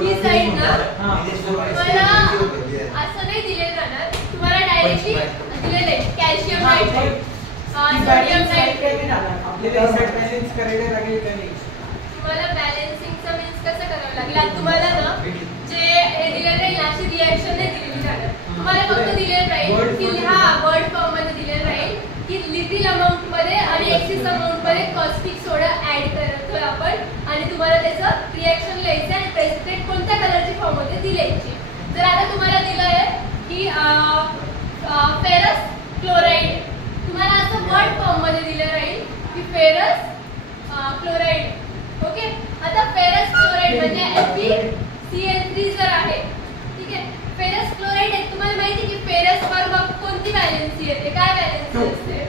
ही साईड ना हा. तुम्हाला असं नाही दिले जाणार. तुम्हाला डायरेक्टली दिलेलं आहे कॅल्शियम नायट्रेट सोडियम नायट्रेट. आपल्याला बॅलन्स करायला लागेल का नाही तुम्हाला बॅलन्सिंगचं मीन्स कसं करावं लागेल आता तुम्हाला ना जे हे दिलेलं आहे ना अशी रिॲक्शन नाही दिलेली जाणार. तुम्हाला फक्त दिलेलं राहील की हा वर्ड फॉर्म मध्ये दिलेलं राहील की लिटिल अमाऊंट मध्ये आणि एक्सिस अमाऊंट मध्ये कॉस्टिक सोडा ऍड करतोय आपण आणि तुम्हाला त्याचं रिॲक्शन लिहायचं आणि प्रेसिपिटेट कोणत्या कलरची फॉर्म मध्ये ती लिहायची. जर आता तुम्हाला दिलं आहे की फेरस क्लोराईड तुम्हाला असं वर्ड फॉर्म मध्ये दिलं राहील की फेरस क्लोराईड. ओके आता फेरस क्लोराईड म्हणजे FeCl3 जर आहे ठीक आहे फेरस क्लोराईड आहे तुम्हाला माहिती आहे की फेरस वर मग कोणती व्हॅलेन्सी येते काय व्हॅलेन्सी असते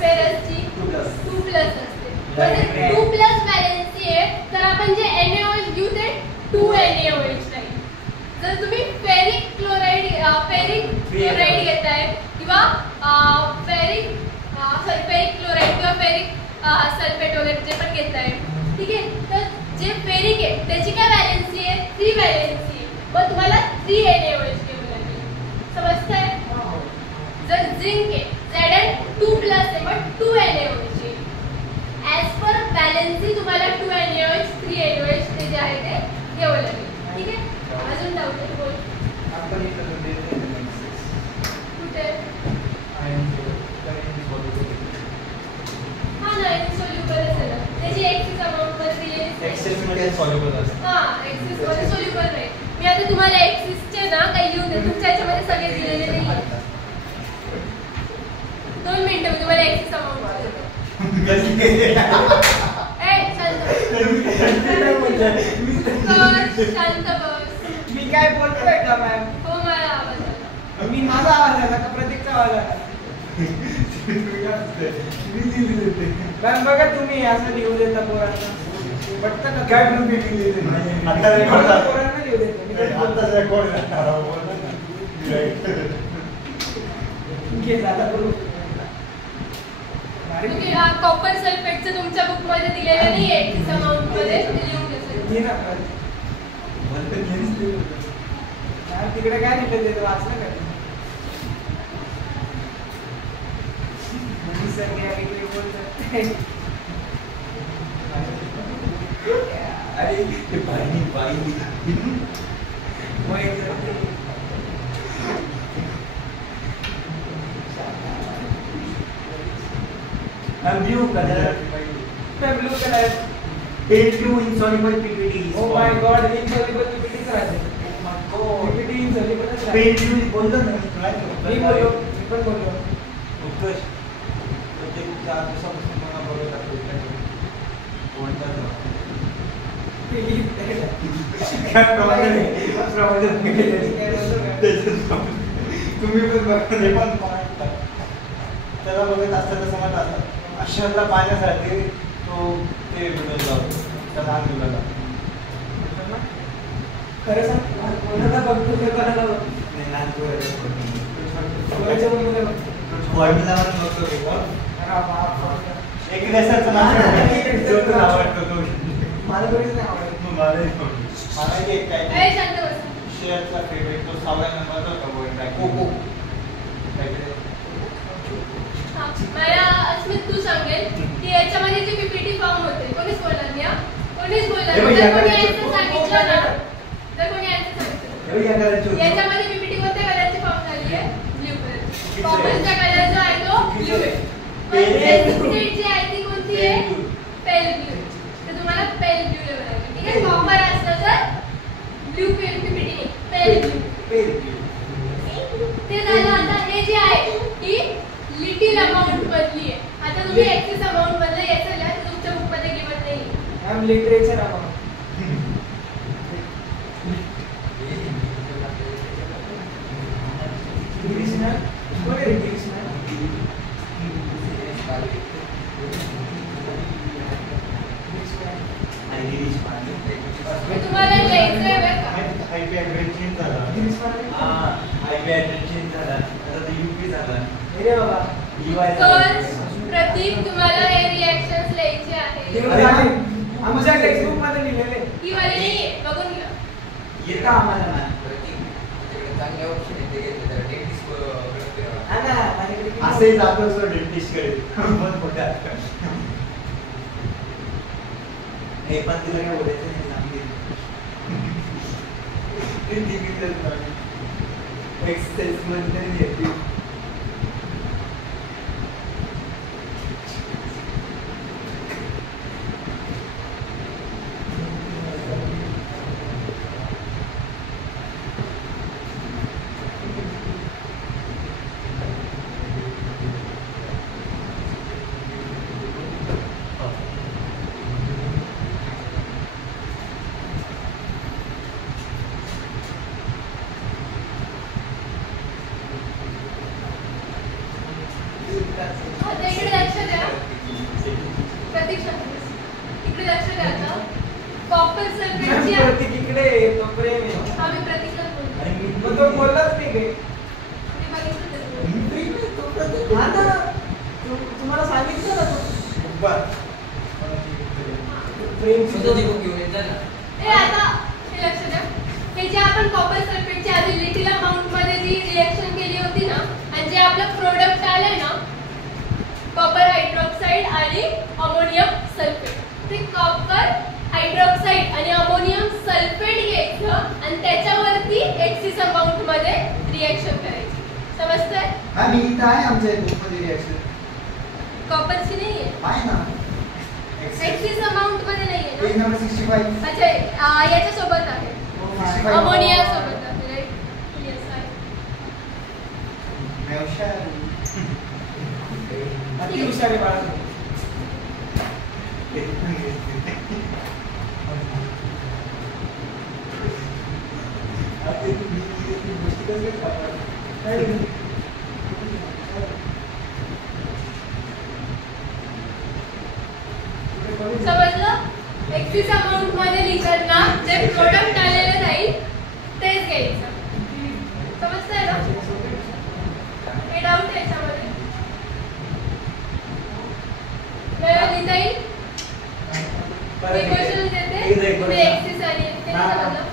फेरसची 2+ असते. म्हणजे 2+ व्हॅलेन्सी आहे तर आपण जे NaOH घेऊ ते 2NaOH नाही. जर तुम्ही फेरिक क्लोराईड घेताय किंवा फेरिक क्लोराईड किंवा फेरिक सल्फेट वगैरे जे पण घेताय ठीक आहे तर जे फेरिक आहे त्याची काय व्हॅलेन्सी आहे 3 व्हॅलेन्सी आहे मग तुम्हाला 3 NaOH घ्यावं लागेल. समजतंय. जर झिंक आहे Zn 2+ आहे मग 2 NaOH आहे. ॲज पर व्हॅलेन्सी तुम्हाला 2 NaOH 3 NaOH ते जे आहे ते घ्यावं लागेल. ठीक आहे अजून डाऊट आहे बोल आपण इथं कुठे सॉल्युबल असतं. हा एक्सिस मध्ये सोल्युबल राहील. मी आता तुम्हाला एक्सिसचे ना काही लिहून देते. तुमच्या याच्यामध्ये सगळे दिलेले नाही. 2 मिनिटं मी तुम्हाला एक्सिस अमाउंट देतो. शांत बस. मी काय बोलतोय का मॅम? हो मला आवाज आला. मी माझा आवाज आला का प्रतीकचा आवाज आला? मॅम बघा तुम्ही असं लिहू देता पोरांना. पटतं का? काय म्हणून मीटिंग लिहिली? आता रेकॉर्ड पोरांना लिहू देतो. मी काय बोलतो? आता रेकॉर्ड घे झाला करू. तुम्ही कॉपर सल्फेटचं तुमच्या बुक मध्ये दिलेलं नाही आहे एक्सिस अमाउंट मध्ये ते लिहून घ्या. तिकडे काय लिहिलं ते वाचलं का? अरे ते बाई blue colour blue colour pale blue insoluble PPT is oh my god insoluble पीपीटीच राहते. पीपीटी इनसॉल्युबलच राहते. pale blue बोललो ना मी तुला मी बोललो, मी पण बोललो. उत्कर्ष प्रत्येक 4 दिवसापासून मला बोलवत आहे कोणता तुम्ही पण बघा ते पण त्याला बघत असताना समजत असतात अशाला पाहण्यासाठी तो ते व्हिडिओ जातो त्या लहान मुलाला खरं सांग कोणाला बघतो ते कोणाला बघतो? नाही लहान मुलाला कोणाच्या मुलाला बघतो? फॉर्म्युला वर बघतो अरे बाप. एक रेसरचं नाव जो तुला आवडतो तो मला कोणीच नाही आवडत. मला एक काय शांत बस. शेअरचा फेवरेट तो 6व्या नंबरचा होता वर्ल्ड बँक कोको हा, मला अस्मित तू सांगेल की याच्यामध्ये जे पीपीटी फॉर्म होते कोणीच बोलणार नाही. कोणीच बोलणार नाही. जर कोणी यायचं सांगितलं ना जर कोणी यायचं सांगितलं याच्यामध्ये पीपीटी कोणत्या कलरची फॉर्म झाली आहे? Blue colour. कॉपरचा कलर जो आहे तो ब्ल्यू आहे. पण रेजिस्ट्रेट जी आहे ती कोणती आहे? पेल ब्ल्यू. तर तुम्हाला पेल ब्ल्यू लिहावं लागेल. ठीक आहे. कॉपर असलं तर ब्ल्यू पीपीटी पेल ब्ल्यू. ते झालं. आता हे जे आहे ही लिटिल अमाउंट बदली आहे. आता तुम्ही एक्सिस अमाउंट बदल याचं लिहा तुमच्या बुक मध्ये गिवत नाही. Ma'am literature amount. कृष्णा कोण आहे कृष्णा? तुम्हाला लिहायचं आहे बरं का? आयपी ऍड्रेस चेंज झाला कृष्णा आयपी ऍड्रेस चेंज झाला आता तो यूपी झाला अरे बाबा. तर प्रतीक तुम्हाला हे रिएक्शन्स लिहायचे आहे. आमच्या टेक्स्टबुक मध्ये लिहिलेले. ही वाली नाहीये बघून घ्या. येता आम्हाला ना चांगल्या ऑप्शन येते हा ना माझ्याकडे किती- असे जातो सो डेंटिस्ट कडे पण मोठा हे पण तिला काय बोलायचं नाही सांगितलं एक्ससेस म्हणते येते आता इकडे लक्ष द्या. प्रतीक शांत बस. इकडे लक्ष द्या. आता कॉपर सल्फेटची मॅम, प्रतीक इकडे आहे, तो प्रेम आहे. आम्ही प्रतीकला बोलतो. आणि मी मग तो बोललाच नाही काही. मी बघितलं त्याचं. हा ना. तुम्हाला सांगितलं ना तो. प्रेमची स्वतःची बुक घेऊन येत जा ना. ए आता हे लक्ष द्या. हे जे आपण कॉपर सल्फेटच्या आधी लिटिल अमाउंट मध्ये जी रिएक्शन केली होती ना आणि जे आपलं प्रोडक्ट आलंय ना कॉपर हायड्रॉक्साइड आणि अमोनियम सल्फेट. ते कॉपर हायड्रॉक्साइड आणि अमोनियम सल्फेट घ्यायचं आणि त्याच्यावरती एक्सिस अमाउंट मध्ये रिएक्शन करायची. समजतंय? हा मी इथं आहे आमच्या बुक मध्ये रिएक्शन कॉपरची नाहीये. आहे ना एक्सिस अमाउंट मध्ये नाहीये पेज ना? नंबर 65. अच्छा याच्यासोबत आहे 65. अमोनिया सोबत आहे राईट. येस आहे. मैं हुशार. अति हुशार आहे बाळा. समजलं? एक्सिस अमाउंट मध्ये लिहिताना जे प्रोडक्ट आलेलं राहील तेच घ्यायचं. समजतंय ना? काही डाऊट आहे याच्यामध्ये? वेळेवर लिहिता येईल? इक्वेशन देते तुम्ही एक्सिस आणि ते नाही समजलं?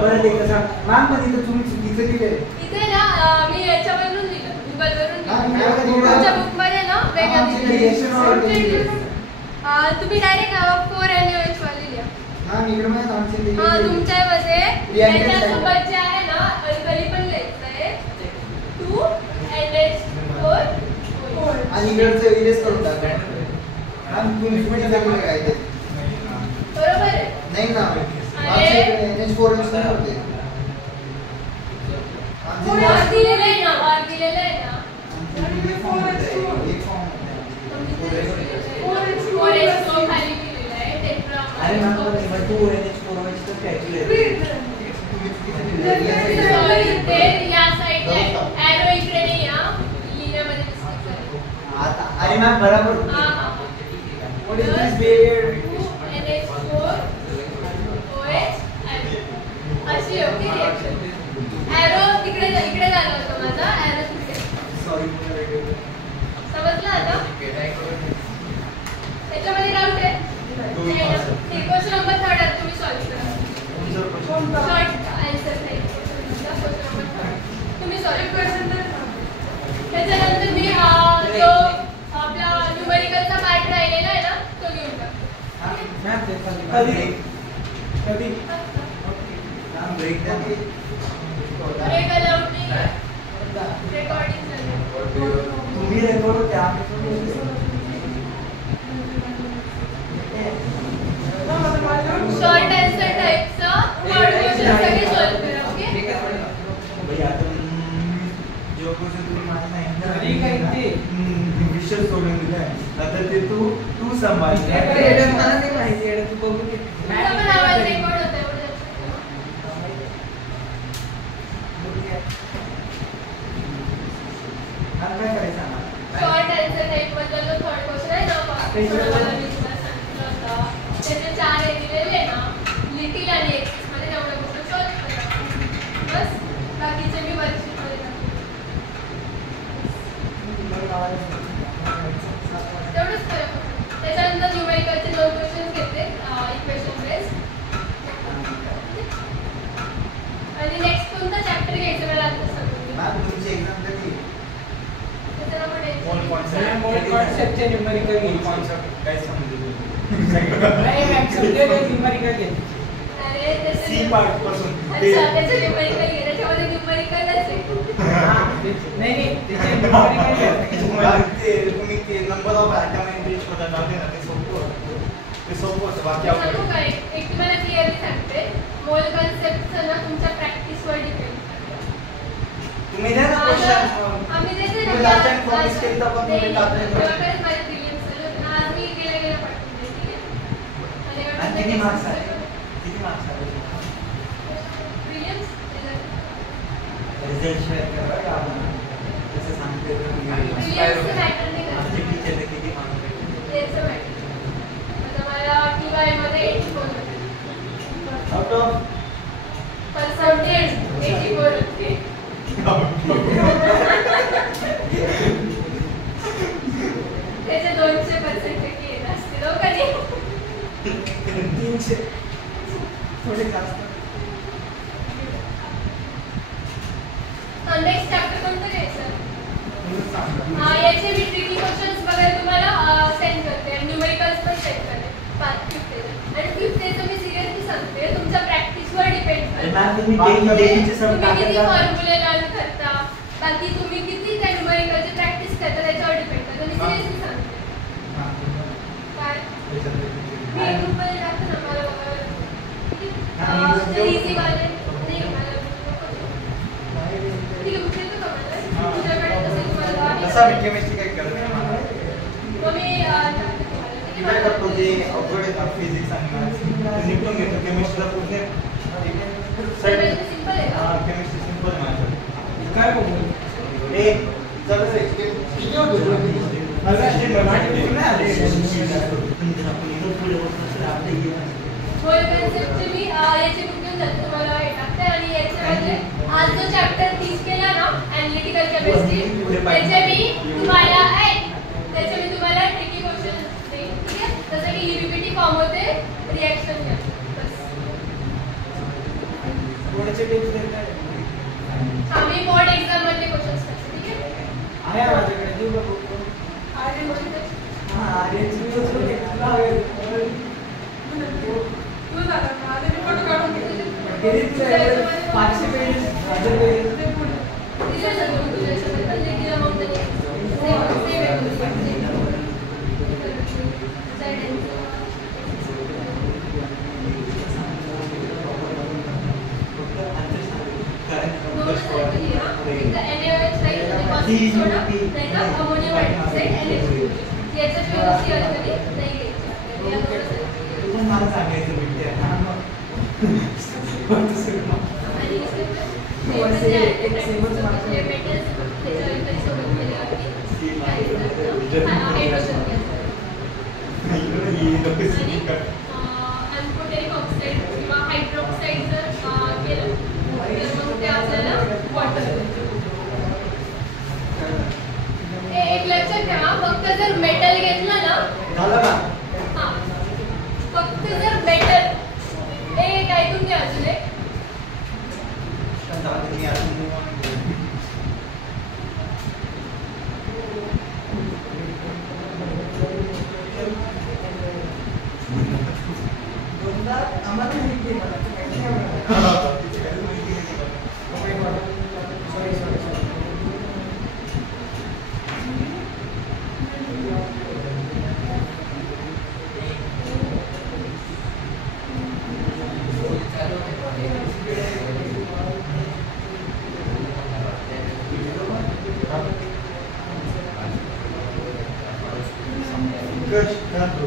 परत एकदा सांग. मॅम पण इथं तुम्ही चुकीचं लिहिलंय. इथे ना मी याच्यावरून लिहिलं गुगलवरून हा, मी लिहिलं. आता लिहिलं. तुमच्या बुकमध्ये ना वेगळं आमच्या लिहिलेलं लिहिलं. तुम्ही डायरेक्ट 4 NaOH वाली लिहा. मॅम इकडे माझ्या नामचे हा लिहिलेलं. तुमच्यामध्ये Reactant त्याच्यासोबत जे आहे ना अल्कली पण लिहायचं आहे 2NH4 आणि इकडचं इरेज करून टाका. मॅम तुम्ही लिमिट दिलेलं काय ते? बरोबर आहे. नाही ना. आमच्या इकडे NH4 यूज नाही होते. और दिलेलं आहे ना और दिलेलं आहे ना एक फॉर्म होते. एक फॉर्म होते. 4H2 खाली दिलेलं आहे टेट्रा. अरे मॅम पण नंबर 2 NH4 चं कॅल्क्युलेट. सॉरी ते या साइडला एरो इकडे नाही हा लिहिण्यामध्ये मिस्टेक झाली. आता अरे मॅम बरोबर. हा हा What is this behavior? 2NH4 OH अशी होती रिएक्शन. एरो इकडे झालं होतं माझा एरो तिकडे. सॉरी. समजलं आता? त्याच्यामध्ये डाऊट आहे? क्वेश्चन नंबर 3 आहे तुम्ही सॉल्व्ह करा. शॉर्ट आन्सर नाही. क्वेश्चन नंबर 3 तुम्ही सॉल्व्ह करा. त्याच्यानंतर मी जो आपला न्यूमेरिकलचा पार्ट राहिलेला आहे ना तो घेऊन टाक. मॅम ते कधी कधी मॅम ब्रेक द्या. ब्रेक अलाउड नाही आहे. रेकॉर्डिंग झाली. तुम्ही रेकॉर्ड होते शॉर्ट आन्सर टाइपचं वर्ड क्वेश्चन सगळे सॉल्व्ह करा. ओके भाई आता जो क्वेश्चन तुम्ही मला सांगितलं ठीक आहे ते. विषय सोडून दिलाय आता ते तू सांभाळ. एवढं मला नाही माहिती. एवढं तू बघून घे. तुमचा पण आवाज रेकॉर्ड होतोय एवढं काय करायचं आम्हाला? शॉर्ट आन्सर टाइप मधला जो थर्ड क्वेश्चन आहे ना थोडं मला मी तुम्हाला सांगितलं होतं त्याचे 4 हे दिलेले ना लिटिल आणि एक्सिस मध्ये तेवढे क्वेश्चन सॉल्व्ह करा. बस बाकीचे मी वर्कशीट मध्ये तेवढंच करा. त्याच्यानंतर न्यूमेरिकलचे 2 क्वेश्चन घेते इक्वेशन बेस्ड. आणि नेक्स्ट कोणता चॅप्टर घ्यायचं मला आता सांगून द्या. मॅम तुमची एक्झाम कधी? त्याच्याला पण All concept. मॅम मोड कॉन्सेप्टचे न्यूमेरिकल घे. कॉन्सेप्ट काय समजलं? नाही मॅम समजेल न्यूमेरिकल घे. अरे त्याचं सी पार्ट पासून अच्छा त्याचं न्यूमेरिकल घे. त्याच्यामध्ये न्यूमेरिकलच आहे. नाही नाही त्याचे न्यूमेरिकल घे. तुम्ही ते नंबर ऑफ आयटम एंट्री शोधा लावले ना ते सोपं होतं. ते सोपं होतं बाकी सांगू अवघड. काय एक तुम्हाला क्लिअरली सांगते मोल कन्सेप्टचं ना तुमच्या प्रॅक्टिसवर डिपेंड तुम्ही द्या ना क्वेश्चन. आम्ही देते ना तुम्ही last time promise केली तर आपण तुम्ही टाकले तर. तेव्हाकडेच माझे प्रिलिम्स झाले होते ना. आज मी गेल्या पाठवून देते. ठीक आहे आणि किती मार्क्स आले? किती मार्क्स आले? प्रिलिम्स रिझल्ट शेअर करा का आपण तसं सांगते प्रिलिम्सचं मॅटर नाही आमचे करत. टीचरला किती मार्क्स भेटले? त्याचं मॅटर. आता मला TY मध्ये 84 होते. आउट ऑफ पर्सेंटेज 84 होते. त्याचे 200% येत असतील हो कधी. 300 थोडे जास्त. नेक्स्ट चॅप्टर कोणतं घ्यायचं? याचे मी ट्रिकी क्वेश्चन्स वगैरे तुम्हाला सेंड करते. न्यूमेरिकल्स पण सेंड करते 5th आणि 5th मी सिरियसली सांगते तुमच्या प्रॅक्टिसवर डिपेंड मॅम तुम्ही करतं. डेलीचे सब तुम्ही किती टाकता. फॉर्म्युले लर्न करता बाकी तुम्ही किती त्या न्यूमेरिकलची प्रॅक्टिस करता त्याच्यावर डिपेंड करतं. मी सिरियसली सांगते. काय इझी वाले नाही मला ठीक आहे बुक येतो का मला तुझ्याकडे तसं तुम्हाला तसा मी केमिस्ट्री काय करत नाही मला. मग मी मी काय करतो जे अवघड आहे ना फिजिक्स आणि मॅथ्स ते निपटून घेतो. केमिस्ट्रीला पूर्ण सिंपल आहे का केमिस्ट्री सिंपल आहे माझ्याकडे. काय बोलतो ए चल रे किती होतो तुला केमिस्ट्री? मला सिस्टम होय कन्सेप्टचे मी याचे बुक घेऊन जाते तुम्हाला हे टाकते आणि याच्यामध्ये आज जो चॅप्टर 30 केला ना ॲनालिटिकल केमिस्ट्री त्याचे मी तुम्हाला ट्रिकी क्वेश्चन देईन ठीक आहे. जसं की यूपीटी फॉर्म होते रिॲक्शन घ्या बस. कोणाचे टिप्स देताय? आम्ही बोर्ड एक्झाम मधले क्वेश्चन्स टाकतो ठीक आहे. आहे माझ्याकडे देऊ का बुक? हां आर्यनची मी उचलून घेतला हवे. तू झाला का आता मी फोटो काढून घेते. किती तुला 500 पेजेस 1000 पेजेस तुझ्या याच्यामध्ये दिलं मग तरी मला सांगायचं विद्या अल्कोटेरिक ऑक्साईड किंवा हायड्रॉक्साईड जर केलं तर मग ते आपल्याला वॉटर एक लक्षात ठेवा फक्त जर मेटल घेतलं ना झालं का? हां फक्त जर मेटल एक ऐकून घ्या अजून एक आम्हाला माहिती आहे मला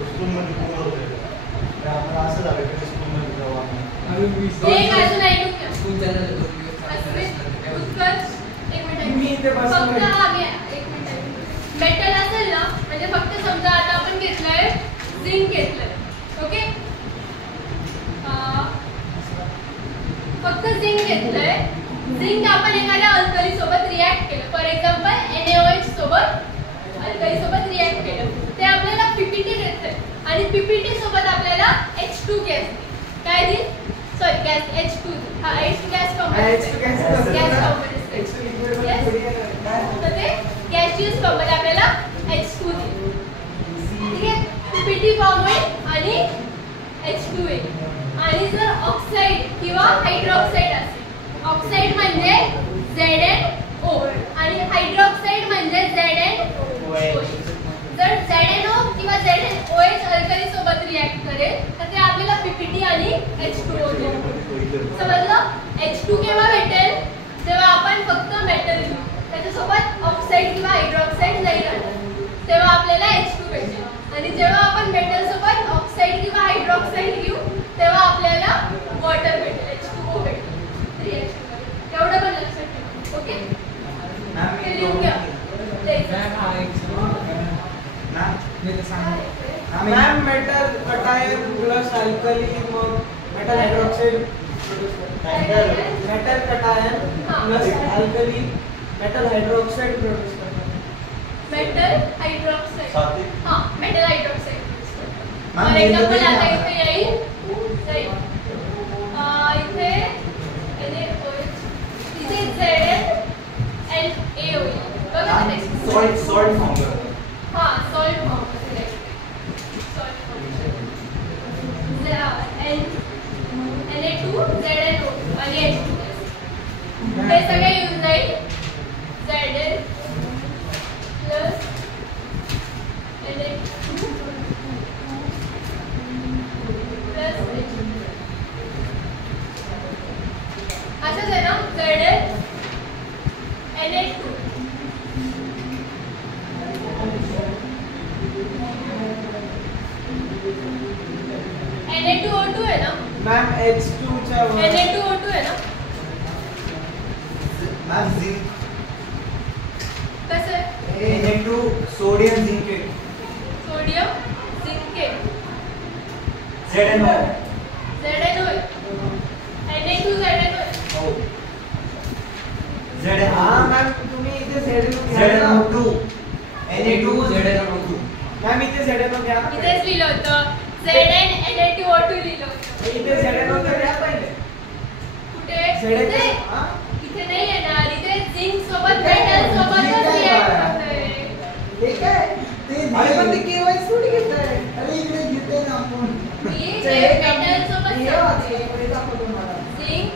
स्कूलमध्ये पूर्ण होते आम्हाला असं झालं की स्कूलमध्ये जेव्हा एक अजून ऐकून घ्या स्कूल चालू झालं 2 दिवस अस्मित उत्कर्ष एक मिनिट मी इथे बसलोय. फक्त आम्ही एक मिनिट मेटल असेल ना म्हणजे फक्त समजा आता आपण घेतलंय झिंक घेतलंय ओके फक्त झिंक घेतलंय झिंक आपण एखाद्या अल्कली सोबत रिॲक्ट केलं फॉर एक्झाम्पल NaOH सोबत अल्कली सोबत रिॲक्ट केलं ते आपल्याला PPT देते आणि PPT सोबत आपल्याला H2 गॅस काय देईल सॉरी गॅस H2 हा H2 gas component gas component तर ते गॅसियस फॉर्ममध्ये आपल्याला H2 देईल ठीक आहे PPT फॉर्म होईल आणि H2 येईल आणि जर ऑक्साईड किंवा हायड्रॉक्साईड असेल ऑक्साईड म्हणजे ZnO आणि हायड्रॉक्साईड म्हणजे ZnOH जर ZnO किंवा ZnOH अल्कली सोबत रिॲक्ट करेल तर ते आपल्याला PPT आणि H2O देईल समजलं H2 केव्हा भेटेल जेव्हा आपण फक्त मेटल घेऊ त्याच्यासोबत ऑक्साईड किंवा हायड्रॉक्साईड नाही राहणार तेव्हा आपल्याला H2 भेटेल आणि जेव्हा आपण मेटल सोबत ऑक्साईड किंवा हायड्रॉक्साईड घेऊ तेव्हा आपल्याला वॉटर भेटेल H2O भेटेल रिॲक्शन एवढं पण लक्षात ठेवा ओके ते लिहून घ्या ma'am metal cation plus alkali मग metal hydroxide metal cation plus alkali metal hydroxide produce करतात मेटल हायड्रॉक्साईड सात्विक. हां मेटल हायड्रॉक्साईड मॅम, फॉर हे एक्झाम्पल नवीन आता आहे. इथे येईल इथे इथे ZnNa होईल बघा नेक्स्ट सॉल्ट फॉर्म हां salt form salt Na2 ZnO आणि H2 हे सगळे येऊन जाईल Zn plus Na2 plus H2 असंच आहे ना Zn Na2 Na2O2 आहे ना मॅम H2 च्या वर Na2O2 आहे ना मॅम झिंक कसं आहे Na2 sodium zincate sodium zincate ZNO ZNO आहे Na2 ZNO आहे हो ZNO हा मॅम तुम्ही इथे ZNO घ्या ना. ZNO2 Na2 ZNO2 मॅम इथे ZNO घ्या ना. इथेच लिहिलं होतं Zn Na2O2 लिहिलं होतं इथे ZNO तर घ्या पहिले कुठे ZNO इथे हा? इथे नाही येणार इथे झिंक सोबत मेटल सोबतच रिॲक्ट होतंय ते काय ते अरे पण ते KYC थोडी घेताय. अरे इकडे घेते ना आपण मी ते हे मेटल सोबत हे वाचलं, पुढे दाखवतो मला. झिंक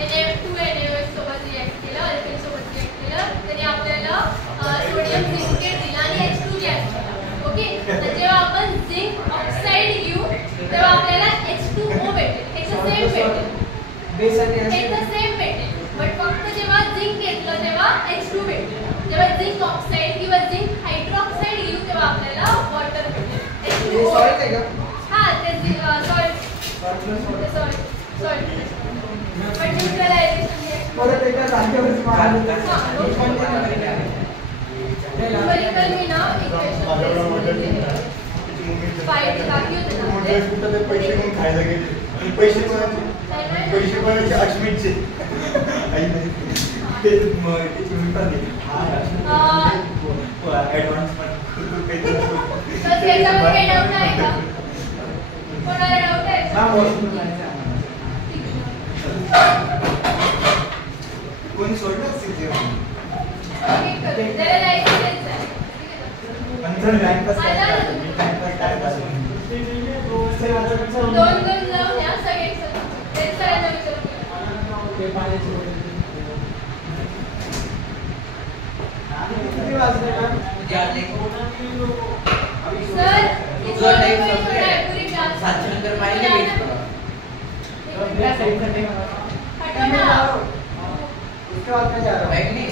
Na2NaOH सोबत रिॲक्ट केलं अल्केन सोबत रिॲक्ट केलं तरी आपल्याला सोडियम झिंकेट दिला आणि H2 रिॲक्ट केला ओके तर जेव्हा आपण झिंक ऑक्साईड घेऊ तेव्हा आपल्याला H2O भेटेल हेचं सेम भेटेल बेस आणि हेचं acid. सेम भेटेल बट फक्त जेव्हा झिंक घेतलं तेव्हा H2 भेटेल जेव्हा झिंक ऑक्साईड किंवा झिंक हायड्रॉक्साईड घेऊ तेव्हा आपल्याला वॉटर भेटेल हे H2O salt आहे का? हा ते सॉल्ट Salt. सॉल्ट पण न्यूट्रलायझेशन परत एकदा जागेवरच मारायला. हा, हे पण ते नका करा. हे लावा. न्यूमरिकल मी ना इक्वेशन फाईट बाकी होते ना मोठे पैसे घेऊन खायला गेले आणि पैसे कोणाचे पैसे कोणाचे अश्मितचे आई नाही ते त्याची उलटा दे ऍडव्हान्स पण तर त्याच्यामध्ये काही डाऊट आहे का कोणाला डाऊट आहे हा, का? वॉशरूम जायचं आहे. कोणी सोडलं असतील ते ठीक आहे. त्याला जायचं तेच आहे. नंतर टाइमपास आला ना तुम्ही? टाइमपास दोन जाऊन या सगळे तेच सगळ्यांना विचारून घ्या. ते पाण्याची बॉटल. किती वाजले मॅम? सर जो टाइम सातशे नंतर पाहिजे वेट करा या साईडचा टाइम हटो ना उसके बाद में जा रहा हूँ. बॅग नाही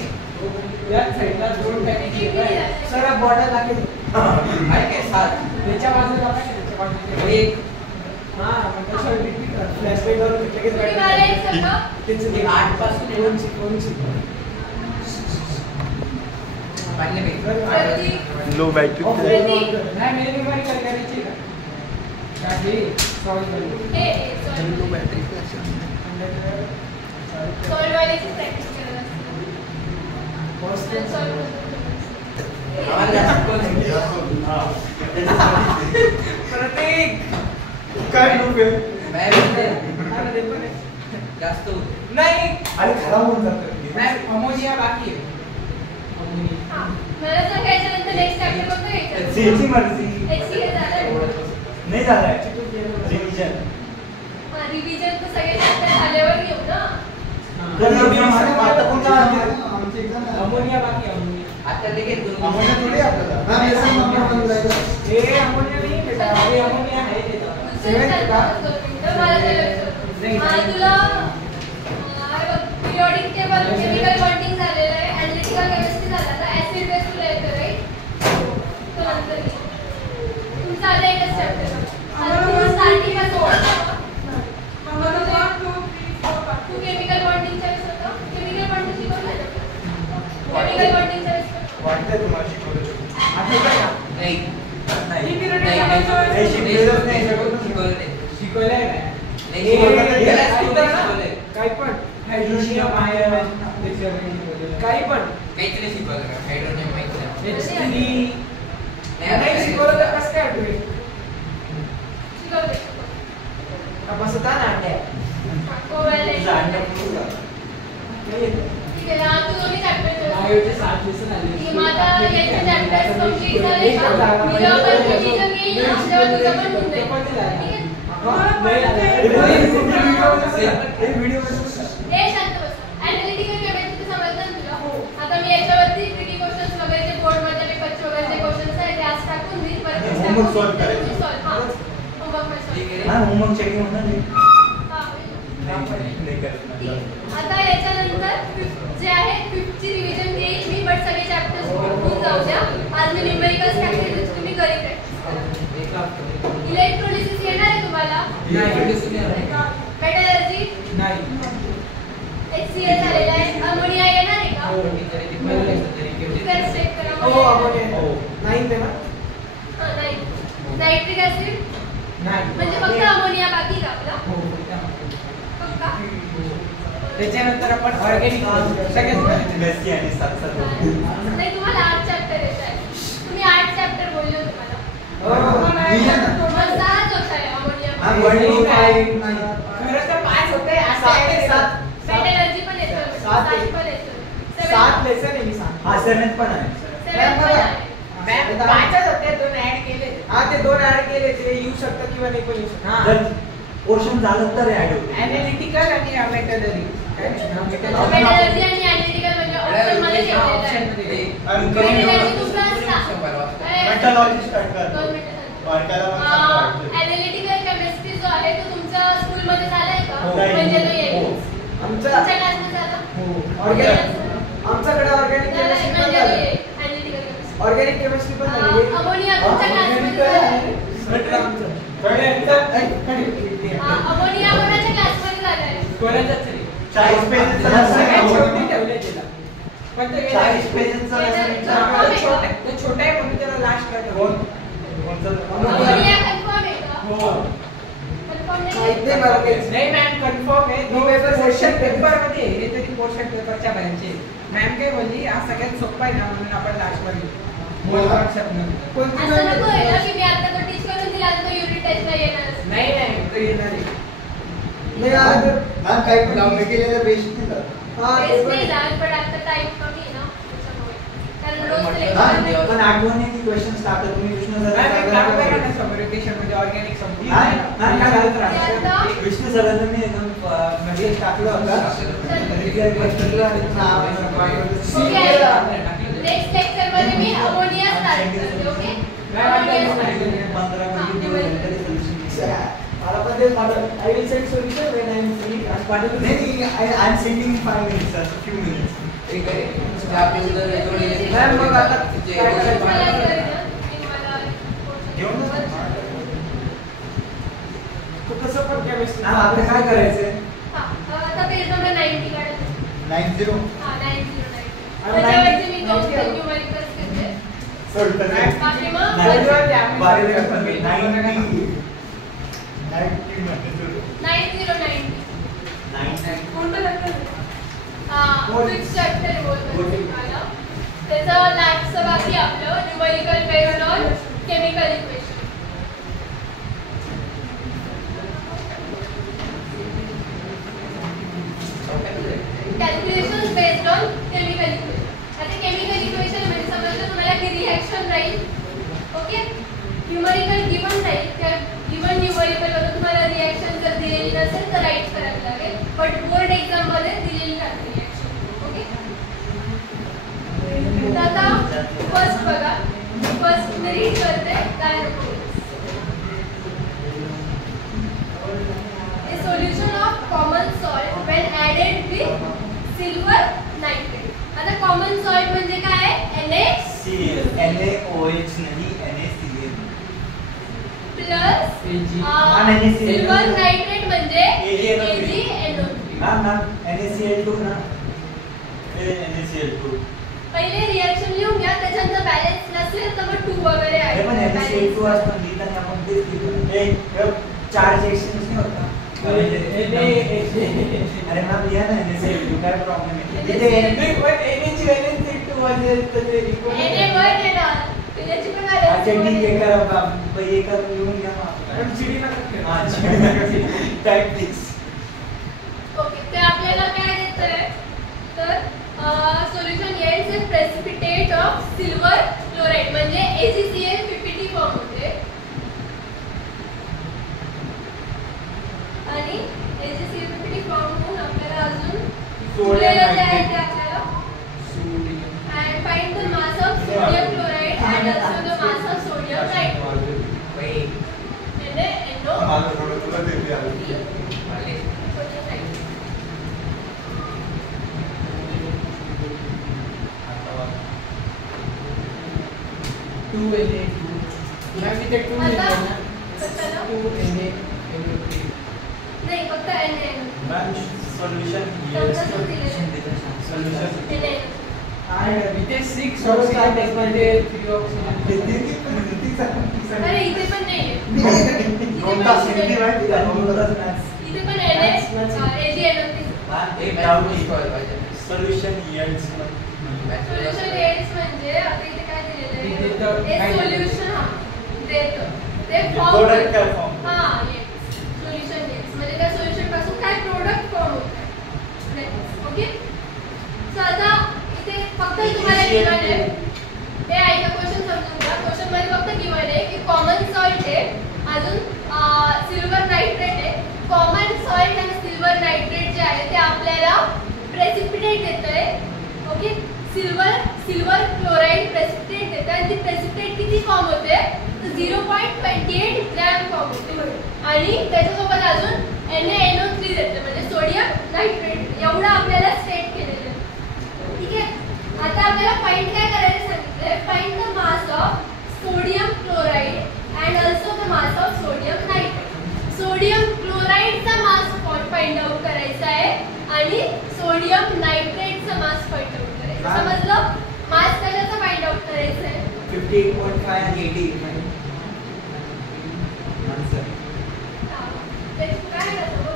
या साईडला दोन टाइम सर आप बॉर्डर दाखल आहे काय सात त्याच्या बाजूला दाखवा, त्याच्या बाजूला. एक हा मग तसं repeat कर. Flashlight वर लगेच तुम्ही battery मला एक जाते. सांगा त्याचं ते 8 पासून आहे. कोणची पाहिजे वेट प्रतीक लो बॅटरी प्रतीक नाही मेरी न्यूमेरिकल करायची का? काढली सॉल्व झाली. हे सॉरी सॉल्व वालीची प्रॅक्टिस करत असते सॉल्व आम्हाला जास्त कोण नाही. प्रतीक काय ग्रुप आहे बॅग मध्ये अरे देखो नाही. जास्त होते नाही अरे खराब होऊन जातं मॅम अमोनिया बाकी आहे. अमोनिया. हा मला सांगायचं नंतर नेक्स्ट चॅप्टर कोणतं घ्यायचं सीची मर्जी HCA झालं नाही झालाय रिव्हिजन रिव्हिजन तर सगळे चॅप्टर झाल्यावर घेऊ ना आता कोणता आमची एक्झाम अमोनिया बाकी आहे, अमोनिया. आता लगेच दोन आम्हाला थोडी आपल्याला हे अमोनिया नाही बेटा, हे अमोनिया आहे त्याच्यात. दुसरं चॅप्टर तर मला त्याला विचारतो तुला पिरियोडिक टेबल केमिकल बॉन्डिंग झालेलं आहे एनालिटिकल केमिस्ट्री झाला तर ऍसिड बेस तुला येतं राईट तो नंतर घे. तुमचा आला एकच चॅप्टर स्टार्टिंग तू केमिकल बॉन्डिंगचा विषय होता केमिकल बॉन्डिंग शिकवलं केमिकल बॉन्डिंगचा विषय वाटतंय तुम्हाला शिकवलं आठवतं का? नाही ही period नाही, आहे का? नाही, शिकलेलंच नाही. शिकवलं नाही. शिकवलंय काय? नाही, हे शिकवलं नाही. त्याला त्याला शिकवलं ना? शिकवलंय. काही पण हायड्रोनियम आयन काही पण काहीच नाही शिकवलं का? हायड्रोजन माहिती नाही. H3 नाही शिकवलं तर कसं काय आठवेल? शिकवलं का बसता ना अंड्या? कोवॅलेंट नाही येत. ठीक आहे हा तू दोन्ही चॅप्टर बायोचे 60 lesson आले. की माझा याचे चॅप्टर्स कंप्लीट झाले का मी जेव्हा पण रिव्हिजन घेईल ना तेव्हा तुझं पण होऊन जाईल ठीक आहे हे शांत बस ऍनालिटिकल केमिस्ट्री समजलं ना तुला आता मी याच्यावरती ट्रिकी क्वेश्चन्स वगैरे जे बोर्ड मध्ये पेपरचे वगैरे जे क्वेश्चन्स आहेत ते आज टाकून देईल परत Homework solve करायचं. होमवर्क मध्ये ठीक solve आहे. हा होमवर्क चेकिंग होणार नाही हा होईल. नाही करत ठीक नाही. आहे. आता याच्यानंतर जे आहे 5th ची रिव्हिजन घेईल मी, बट सगळे चॅप्टर्स होऊन जाऊ द्या. आज मी न्यूमेरिकल्स टाकले, तुम्ही घरी प्रॅक्टिस करा. इलेक्ट्रोलिसिस येणार आहे तुम्हाला? मेटलर्जी HCl झालेला आहे. अमोनिया येणार आहे का? चेक करा. हो अमोनिया 9 ना. हां, नाही. नायट्रिक ऍसिड म्हणजे फक्त अमोनिया बाकी का आपला? पक्का? त्याच्यानंतर आपण ऑर्गॅनिक सगळ्यात मेसी आणि सात नाही, तुम्हाला 8 चॅप्टर येत आहे. तुम्ही 8 चॅप्टर बोलले तुम्हाला. मग 6 होत आहे अमोनिया. खरं तर 5 होते. 7 मेटलर्जी पण येतं. 7 पण येतं. 7 लेसन आहे मी सांग. हा सेवेंथ पण आहे. 7 पण आहे. मॅम 5च होते, 2 ऍड केले. हा ते 2 ऍड केले, ते येऊ शकतं किंवा नाही पण येऊ शकतं. जर पोर्शन झालं तर ऍड होते. ॲनालिटिकल आणि मेटलरी मेटलर्जी आणि ॲनालिटिकल म्हणजे ऑप्शन मध्ये ठेवलेलं आहे. मेटलर्जी दुसरा असता. मेटलॉजी स्टार्ट कर. 2 मिनिटं. बारकाला पण सांगा. ॲनालिटिकल केमिस्ट्री जो आहे तो तुमच्या स्कूल मध्ये झालाय का? हो. म्हणजे तो येईल. आमचा तुमच्या क्लासमध्ये झाला? आमच्याकडे ऑर्गॅनिक केमिस्ट्री पण म्हणजे तो झाली. येईल. Analytical chemistry. ऑर्गॅनिक केमिस्ट्री पण झाली. अमोनिया तुमच्या क्लासमध्ये झालाय? अमोनिया कोणाच्या क्लासमध्ये झालाय? 40 पेजेस सगळ्यात शेवटी ठेवले तिला. पण ते 40 पेजेसचा छोटा आहे म्हणून त्याला लास्टला कोण ठेवलं. अमोनिया कन्फर्म आहे का? हो. कन्फर्म माहिती नाही? मला तेच. नाही मॅम कन्फर्म आहे. तो पेपर क्वेश्चन पेपर मध्ये आहे. हे तरी क्वेश्चन पेपरच्या बाहेरचे. मॅम काय बोलली आज सगळ्यात सोपं आहे ना म्हणून आपण लास्ट वर घेऊ. असं नको आहे ना की मी आता तो टीच करून दिला तर युनिट टेस्टला येणार. नाही तो येणार आहे. मॅम काही पण मी केलेलं बेस्ट नाही झालं. टेस्ट नाही जात पण आता टाइम कमी आहे ना त्याच्यामुळे. कारण रोज हा, लेक्चर पण आठवणीने क्वेश्चन्स टाकत तुम्ही विष्णू मॅम एक काम करा सरांना ना समोरिकेशन मध्ये ऑर्गॅनिक समजून. काय झालं आता विष्णू सरांना मी एकदम म्हणजे टाकलं होतं नेक्स्ट लेक्चर मध्ये मी अमोनिया स्टार्ट करते. ओके? मला पण तेच वाटलं. I will send solution when I am free. आणि पाठवतो. I am sending in 5 minutes, sir, few minutes. Ma'am मग आता काय मला करायचं? कळलं, मी मला घेऊन जा. तू कसं पण केमिस्ट्री. हा, आता काय करायचंय? हा, आता पेज नंबर 90 काढा. 90. हा, 90. आणि त्याच्यावरती मी 90 दोन न्यूमेरिकल्स घेते. सोडतं काय? बाकी मग नाही. बोलूया आम्ही. बाहेर काय पण नाही. 90. 90 मध्ये सुरू. 90. 90. कोणतं लागतं? हा, फिक्स चॅप्टर बोलतो बोल. तुम्हाला. त्याचं लॅबचं बाकी आपलं numerical based on chemical equation. Calculations based on chemical equation. आता केमिकल इक्वेशन म्हणजे समजलं तुम्हाला की रिएक्शन राहील. ओके? न्यूमेरिकल गिवन राहील. त्या गिवन न्यूमेरिकल वरून तुम्हाला रिएक्शन जर दिलेली नसेल तर राईट करायला लागेल. बट बोर्ड एक्झाम मध्ये दिलेली राहते रिएक्शन. ओके? तर आता फर्स्ट बघा. फर्स्ट मी रीड करते काय नको. A solution of common salt when added with silver nitrate. आता common salt म्हणजे काय आहे? CL. NaOH नाही NaCl. Plus NaCl. Silver nitrate म्हणजे AgNO3. AgNO3. हा ना NaCl2 ना. NaCl2. पहिले रिएक्शन लिहून घ्या. त्याच्यानंतर बॅलन्स नसेल तर मग 2 वगैरे हे पण आहे. NaCl2 असतं लिहिताना आपण तेच लिहितो. एक चार्ज एक्सचेंज नाही होता. अरे मॅम लिहा ना NaCl2 काय प्रॉब्लेम आहे? तिथे Na वर येणार. त्याची पण अच्छा ठीक आहे balance. करा बाबा हे करून लिहून घ्या मग. टॅक्टिक्स. ओके, ते आपल्याला काय देतंय तर सोल्युशन येईल जे प्रेसिपिटेट ऑफ सिल्वर क्लोराइड म्हणजे AgCl PPT फॉर्म होते. आणि AgCl PPT फॉर्म होऊन आपल्याला अजून उरलेलं जे आहे ते आपल्याला and find the mass of sodium chloride and also the mass of sodium nitrate. NaNO. मला थोडं तुला देते sodium nitrate. Na. Ma'am इथे 2 आता लिहिलंय ना. कशाला? 2 Na Na3. नाही फक्त NA. मॅम सोल्युशन समजावून दिलेलं. Solution NA. इथे 6 ऑक्सिजन मध्ये 3 ऑक्सिजन. अरे इथे पण नाहीये. कोणता हिंदी माहिती का कोणता इथे पण NA, AgNO3. Solution yields solution एड्स म्हणजे आता इथे काय दिलेलं इथे तर आहे? काय हे सोल्युशन हा देतं. ते प्रोडक्ट काय फॉर्म हां येस सोल्युशन येस म्हणजे त्या सोल्युशन पासून काय प्रोडक्ट फॉर्म होत आहे. ओके सो आता इथे फक्त तुम्हाला गिवन आहे हे ऐका क्वेश्चन समजून घ्या. क्वेश्चन मध्ये फक्त गिवन आहे की कॉमन सॉल्ट आहे अजून सिल्वर नायट्रेट आहे. कॉमन सॉल्ट आणि सिल्वर नायट्रेट जे आहे ते आपल्याला प्रेसिपिटेट देतंय. ओके सिल्वर क्लोराईड प्रेसिपिटेट देतं आणि ती प्रेसिपिटेट किती फॉर्म होते तर 0.28 ग्रॅम फॉर्म होते आणि त्याच्यासोबत अजून NaNO3 देतं म्हणजे सोडियम नायट्रेट एवढं आपल्याला स्टेट केलेलं आहे. ठीक आहे आता आपल्याला फाइंड काय करायचं सांगितलंय find the mass of sodium chloride and also the mass of sodium nitrate. Sodium क्लोराईडचा मास फाइंड आउट करायचा आहे आणि सोडियम नायट्रेटचा मास फाइंड आउट करायचा. समजलं मास कशाचा फाइंड आउट करायचा आहे 58.5 आणि 80. त्याची काय करतो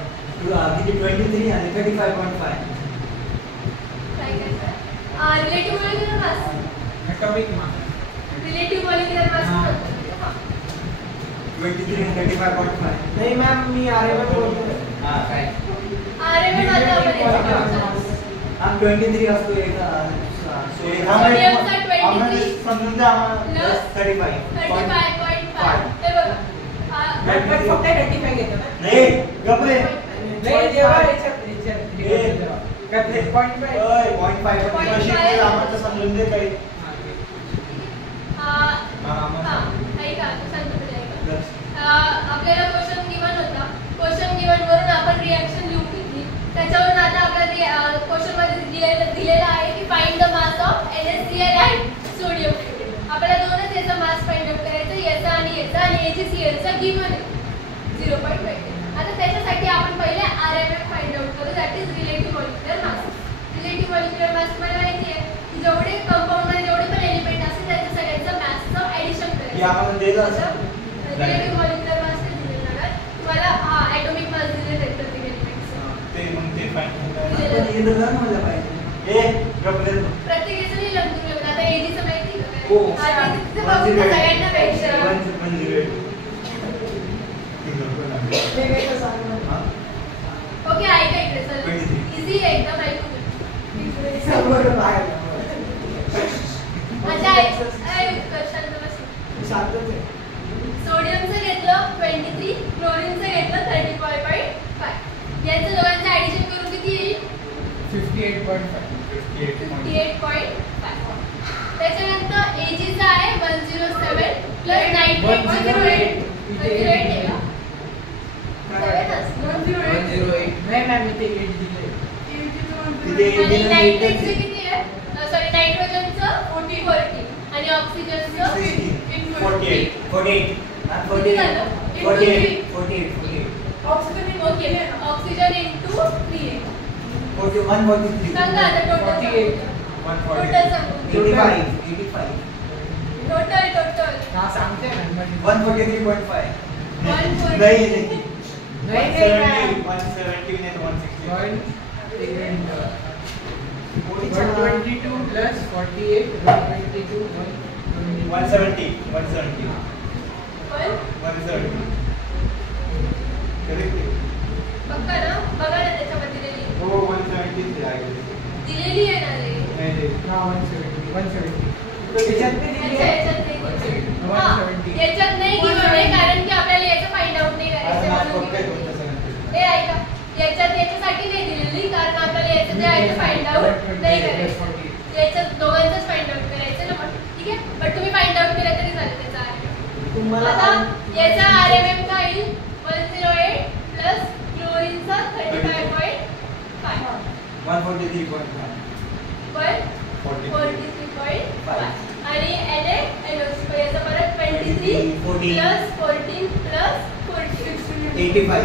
किती 23 आणि 35.5. काय करायचं relative molecular mass atomic mass. Relative molecular mass 23 आणि 35.5. नाही मॅम मी RMM बोलतोय. हां काय RMM आता आपण हा 23 असतो एक सोडियमचा 23 समजून द्या आम्हाला प्लस 35.5 हे बघा पण फक्त 35 घेतो ना. नाही गपरे नाही जेव्हा याच्यात का 3.5. ओय 0.5 कशी ते आम्हाला समजून दे काही ऐका शांतपणे ऐका. आपल्याला क्वेश्चन गिवन होता. क्वेश्चन गिवन वरून आपण रिॲक्शन लिहून घेतली. त्याच्यावरून आता आपल्याला क्वेश्चन मध्ये दिलेला आहे की find the mass of NaCl and sodium chloride. आपल्याला दोनच याचा मास फाइंड आउट करायचा याचा आणि याचा आणि AgCl चा गिवन आहे 0.5. आता त्याच्यासाठी आपण पहिले RMM फाइंड आउट करू that is relative molecular mass. Relative molecular mass तुम्हाला माहिती आहे की जेवढे कंपाऊंड मध्ये जेवढे पण एलिमेंट असतील त्याच्या सगळ्यांचं मासचं ऍडिशन करायचं. हे आपण दिलं असं रिलेटिव्ह मॉलिक्युलर मास ते दिलेलं आहे. तुम्हाला हा ॲटॉमिक मास दिलेलं आहे प्रत्येक एलिमेंटचं. ते मग ते फाईन पण हे तर मला पाहिजे. ए गपरे प्रत्येक याचं नाही लंबून घेऊन आता एजीचं माहिती का काय? हो. आता तिथे बघू ना सगळ्यांना भेटतं. ते काय तर सांग ना. ओके ऐका इकडे चल 23. इझी आहे एकदम ऐकून घे. समोर बाहेर. अच्छा शांत बस. शांतच आहे. सोडियमचं घेतलं 23 क्लोरीनचं घेतलं 35.5 यांचं दोघांचं ऍडिशन करून किती येईल 58.5. 58.5. त्याच्यानंतर एजीचा आहे 107 प्लस 98 108 आहे का? 108. नाही मॅम इथे 8 दिले. आणि नायट्रेटचं किती आहे सॉरी नायट्रोजनचं 40 आणि ऑक्सिजनचं 48 किती झालं? 48. ओके ऑक्सिजन इंटू 3 41 सांगा आता टोटल 48. टोटल सांगू 85. टोटल हा सांगते ना. 143.5. 140 नाही नाही नाही मॅम. 170 नाही 160 122 plus 48, 122, 170 पण 170 करेक्ट बघा ना त्याच्यामध्ये दिलेली हो 170 आहे दिलेली आहे ना रे नाही हा 170. त्याच्यात ते दिली अच्छा, आहे. याच्यात नाही दिली. हा, 170. याच्यात नाही गिवन आहे कारण की आपल्याला याचं फाइंड आउट नाही करायचं म्हणून given नाही हे ऐका याच्यासाठी नाही दिलेली कारण आपल्याला याचं जे आहे ते फाइंड आउट नाही करायचं. याच्यात दोघांचंच फाइंड आउट करायचं ना पण ठीक आहे बट तुम्ही फाइंड आउट केलं तरी चालेल त्याचा RMM. तुम्हाला आता याचा RMM काय येईल 108 प्लस क्लोरीनचा 35.5 143.5 पण 43.5 आणि NaNO2 याचा परत 23 प्लस 14 प्लस 14 85.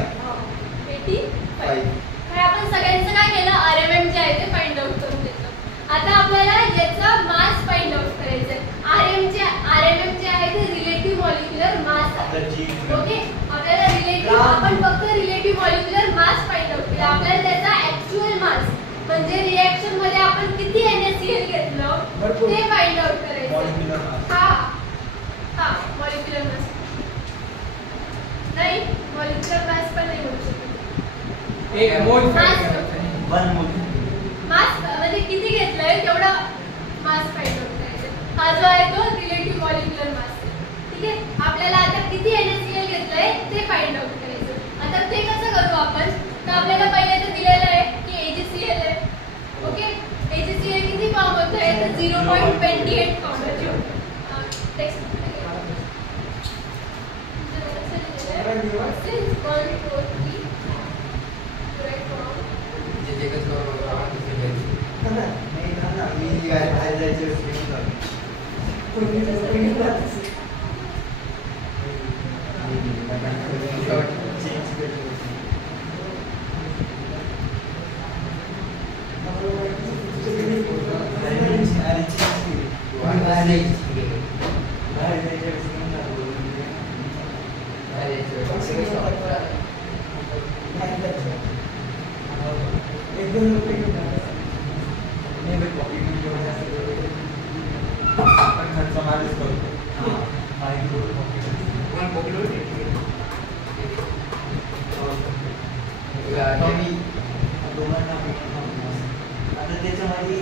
85. हे आपण सगळ्यांचं काय केलं RMM जे आहे ते फाइंड आउट करून घेतलं. आता आपल्याला याचा मास फाइंड आउट करायचं आहे. RMM जे आहे ते रिलेटिव्ह मॉलिक्युलर मास आहे. ओके आपल्याला रिलेटिव्ह आपण फक्त relative molecular mass find out केला. आपल्याला त्याचा ऍक्च्युअल मास म्हणजे रिएक्शन मध्ये आपण किती NaCl घेतलं ते फाइंड आउट करायचं. हा मॉलिक्युलर मास नाही मॉलिक्युलर मास पण नाही म्हणू शकत. एक मोल वन मोल मास म्हणजे किती घेतलंय तेवढा मास फाइंड आउट करायचा. हा जो आहे तो रिलेटिव्ह मॉलिक्युलर मास आहे. ठीक आहे आपल्याला आता किती NaCl घेतलंय ते फाइंड आउट करायचं. आता ते कसं करू आपण तर आपल्याला पहिले तर दिलेलं आहे की AgCl आहे. ओके AgCl किती फॉर्म होत आहे तर 0.28 फॉर्म होतो. टेक्स्ट since 1 4 3 right from जे कसं नाही ना मी बाहेर जायचे त्याच्यामध्ये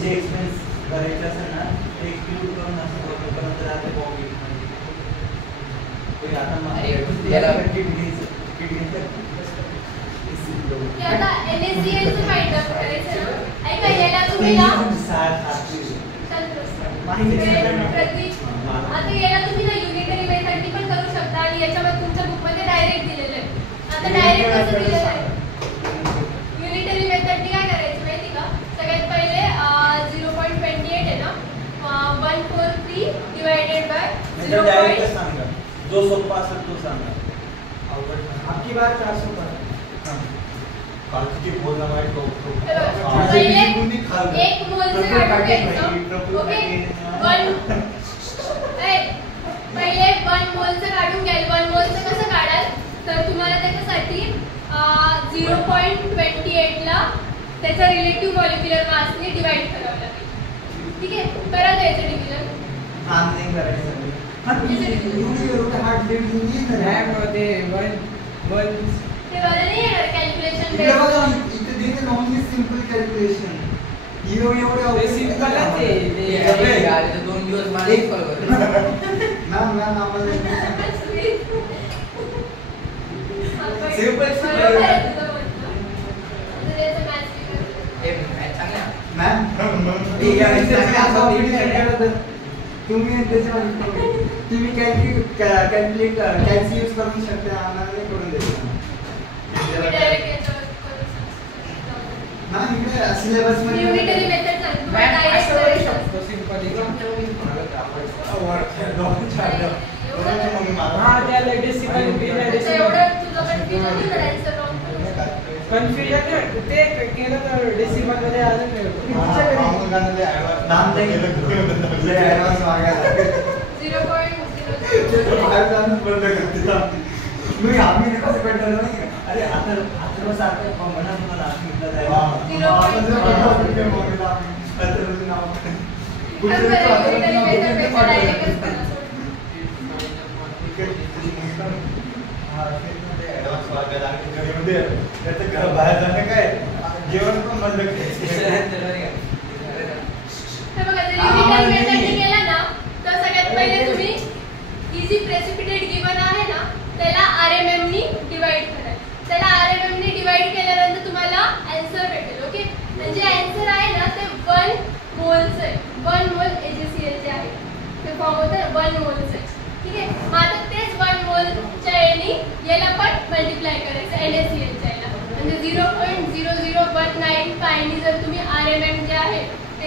जे एक्सपेन्स करायचे असेल ना ते एक्सक्लूड करून असं पर्यंत राहते आता NaCl चं फाइंड आउट करायचं ना ऐका याला तुम्ही ना आता याला तुम्ही ना युनिटरी मेथडनी पण करू शकता आणि याच्यामध्ये तुमच्या बुक मध्ये डायरेक्ट दिलेलं आहे. आता डायरेक्ट कसं दिलेलं आहे युनिटरी मेथडनी काय करायचं माहिती का सगळ्यात पहिले 0.28 आहे ना 143 डिवाइडेड बाय 0. सांगा जो सोपा असेल तो सांगा. आपकी बात 400 पर कालची बोलणं माहिती पहिले एक मोलचं काढून घ्यायचं. ओके पहिले 1 मोलचं काढून घ्याल. 1 मोलचं कसं काढाल तर तुम्हाला त्याच्यासाठी 0.28 ला त्याचा रिलेटिव्ह मॉलिक्युलर मासने डिवाइड करावं लागेल. ठीक आहे करा त्याचं डिव्हिजन. नाही करायचं ते वाला नाही येणार कॅल्क्युलेशन इथे बघा इथे दिले नॉर्मली सिंपल कॅल्क्युलेशन एवढे सिंपल आहे ते 2 दिवस मला एक कॉल कर मॅम आम्हाला तुम्ही कॅल्क्युलेट कॅल्सी यूज करू शकता आम्हाला नाही करून द्यायचं. मॅम इकडे सिलेबस मध्ये युनिटरी मेथड सांगतो तुम्हाला डायरेक्ट करायचं. कन्फ्युजन ते केलं तर डेसिमल मध्ये अजून नाम नाही ऍडव्हान्स मागायला 0.0 मी आम्ही कसं कंटाळलो नाही अरे आता बस आता म्हणा तुम्हाला त्याचं बाहेर जाणं काय जेवण पण बंद हे बघा जर युनिटरी मेथडने केलं ना तर सगळ्यात पहिले तुम्ही इझी प्रेसिपिटेट गिवन आहे ना त्याला RMM नी डिवाइड करा. त्याला RMM नी डिवाइड केल्यानंतर तुम्हाला आन्सर भेटेल. ओके म्हणजे आन्सर आहे ना ते 1 मोलचं आहे. 1 मोल AgCl जे आहे ते फॉर्म होतं 1 मोलचं आहे. ठीक आहे मग आता तेच 1 मोलच्या याने याला पण मल्टिप्लाय करायचं NaCl च्या याला म्हणजे 0.0019 पायनी जर तुम्ही RMM जे आहे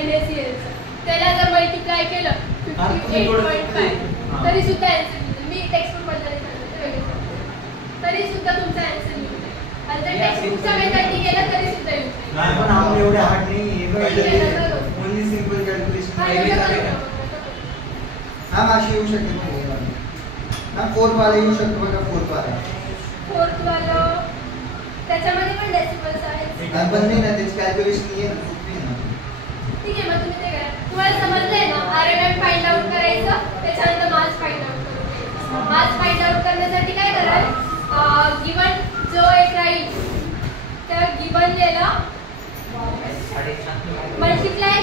NaCl चं त्याला जर मल्टिप्लाय केलं हा, तुम्ही 58.5 हा. तरी सुद्धा आन्सर मिळते. मी टेक्स्टबुक बद्दल सांगते तरी सुद्धा तुमचा आन्सर मिळते. आणि जर टेक्स्टबुकच्या मेथडनी केलं तरी सुद्धा येऊ शकते. नाही पण आम्ही एवढे हार्ड नाही ओनली सिंपल कॅल्क्युलेशन हा, पहिली नका झाली करू, का? नका करू. हा माशी येऊ शकते मॅम 4th वाला येऊ शकतो बघा 4th वाला फोर्थ वालं त्याच्यामध्ये पण डेसिमल्स आहेत. पण नाही ना त्याची कॅल्क्युलेशन आहे ना खूप नाही ना ठीक आहे, मग तुम्ही ते करा. तुम्हाला समजलंय ना RMM फाइंड आउट करायचं, त्याच्यानंतर मास फाइंड आउट करून घ्यायचं. मास फाइंड आउट करण्यासाठी काय कराल, गिवन जो एक राहील त्या गिवनलेला मल्टिप्लाय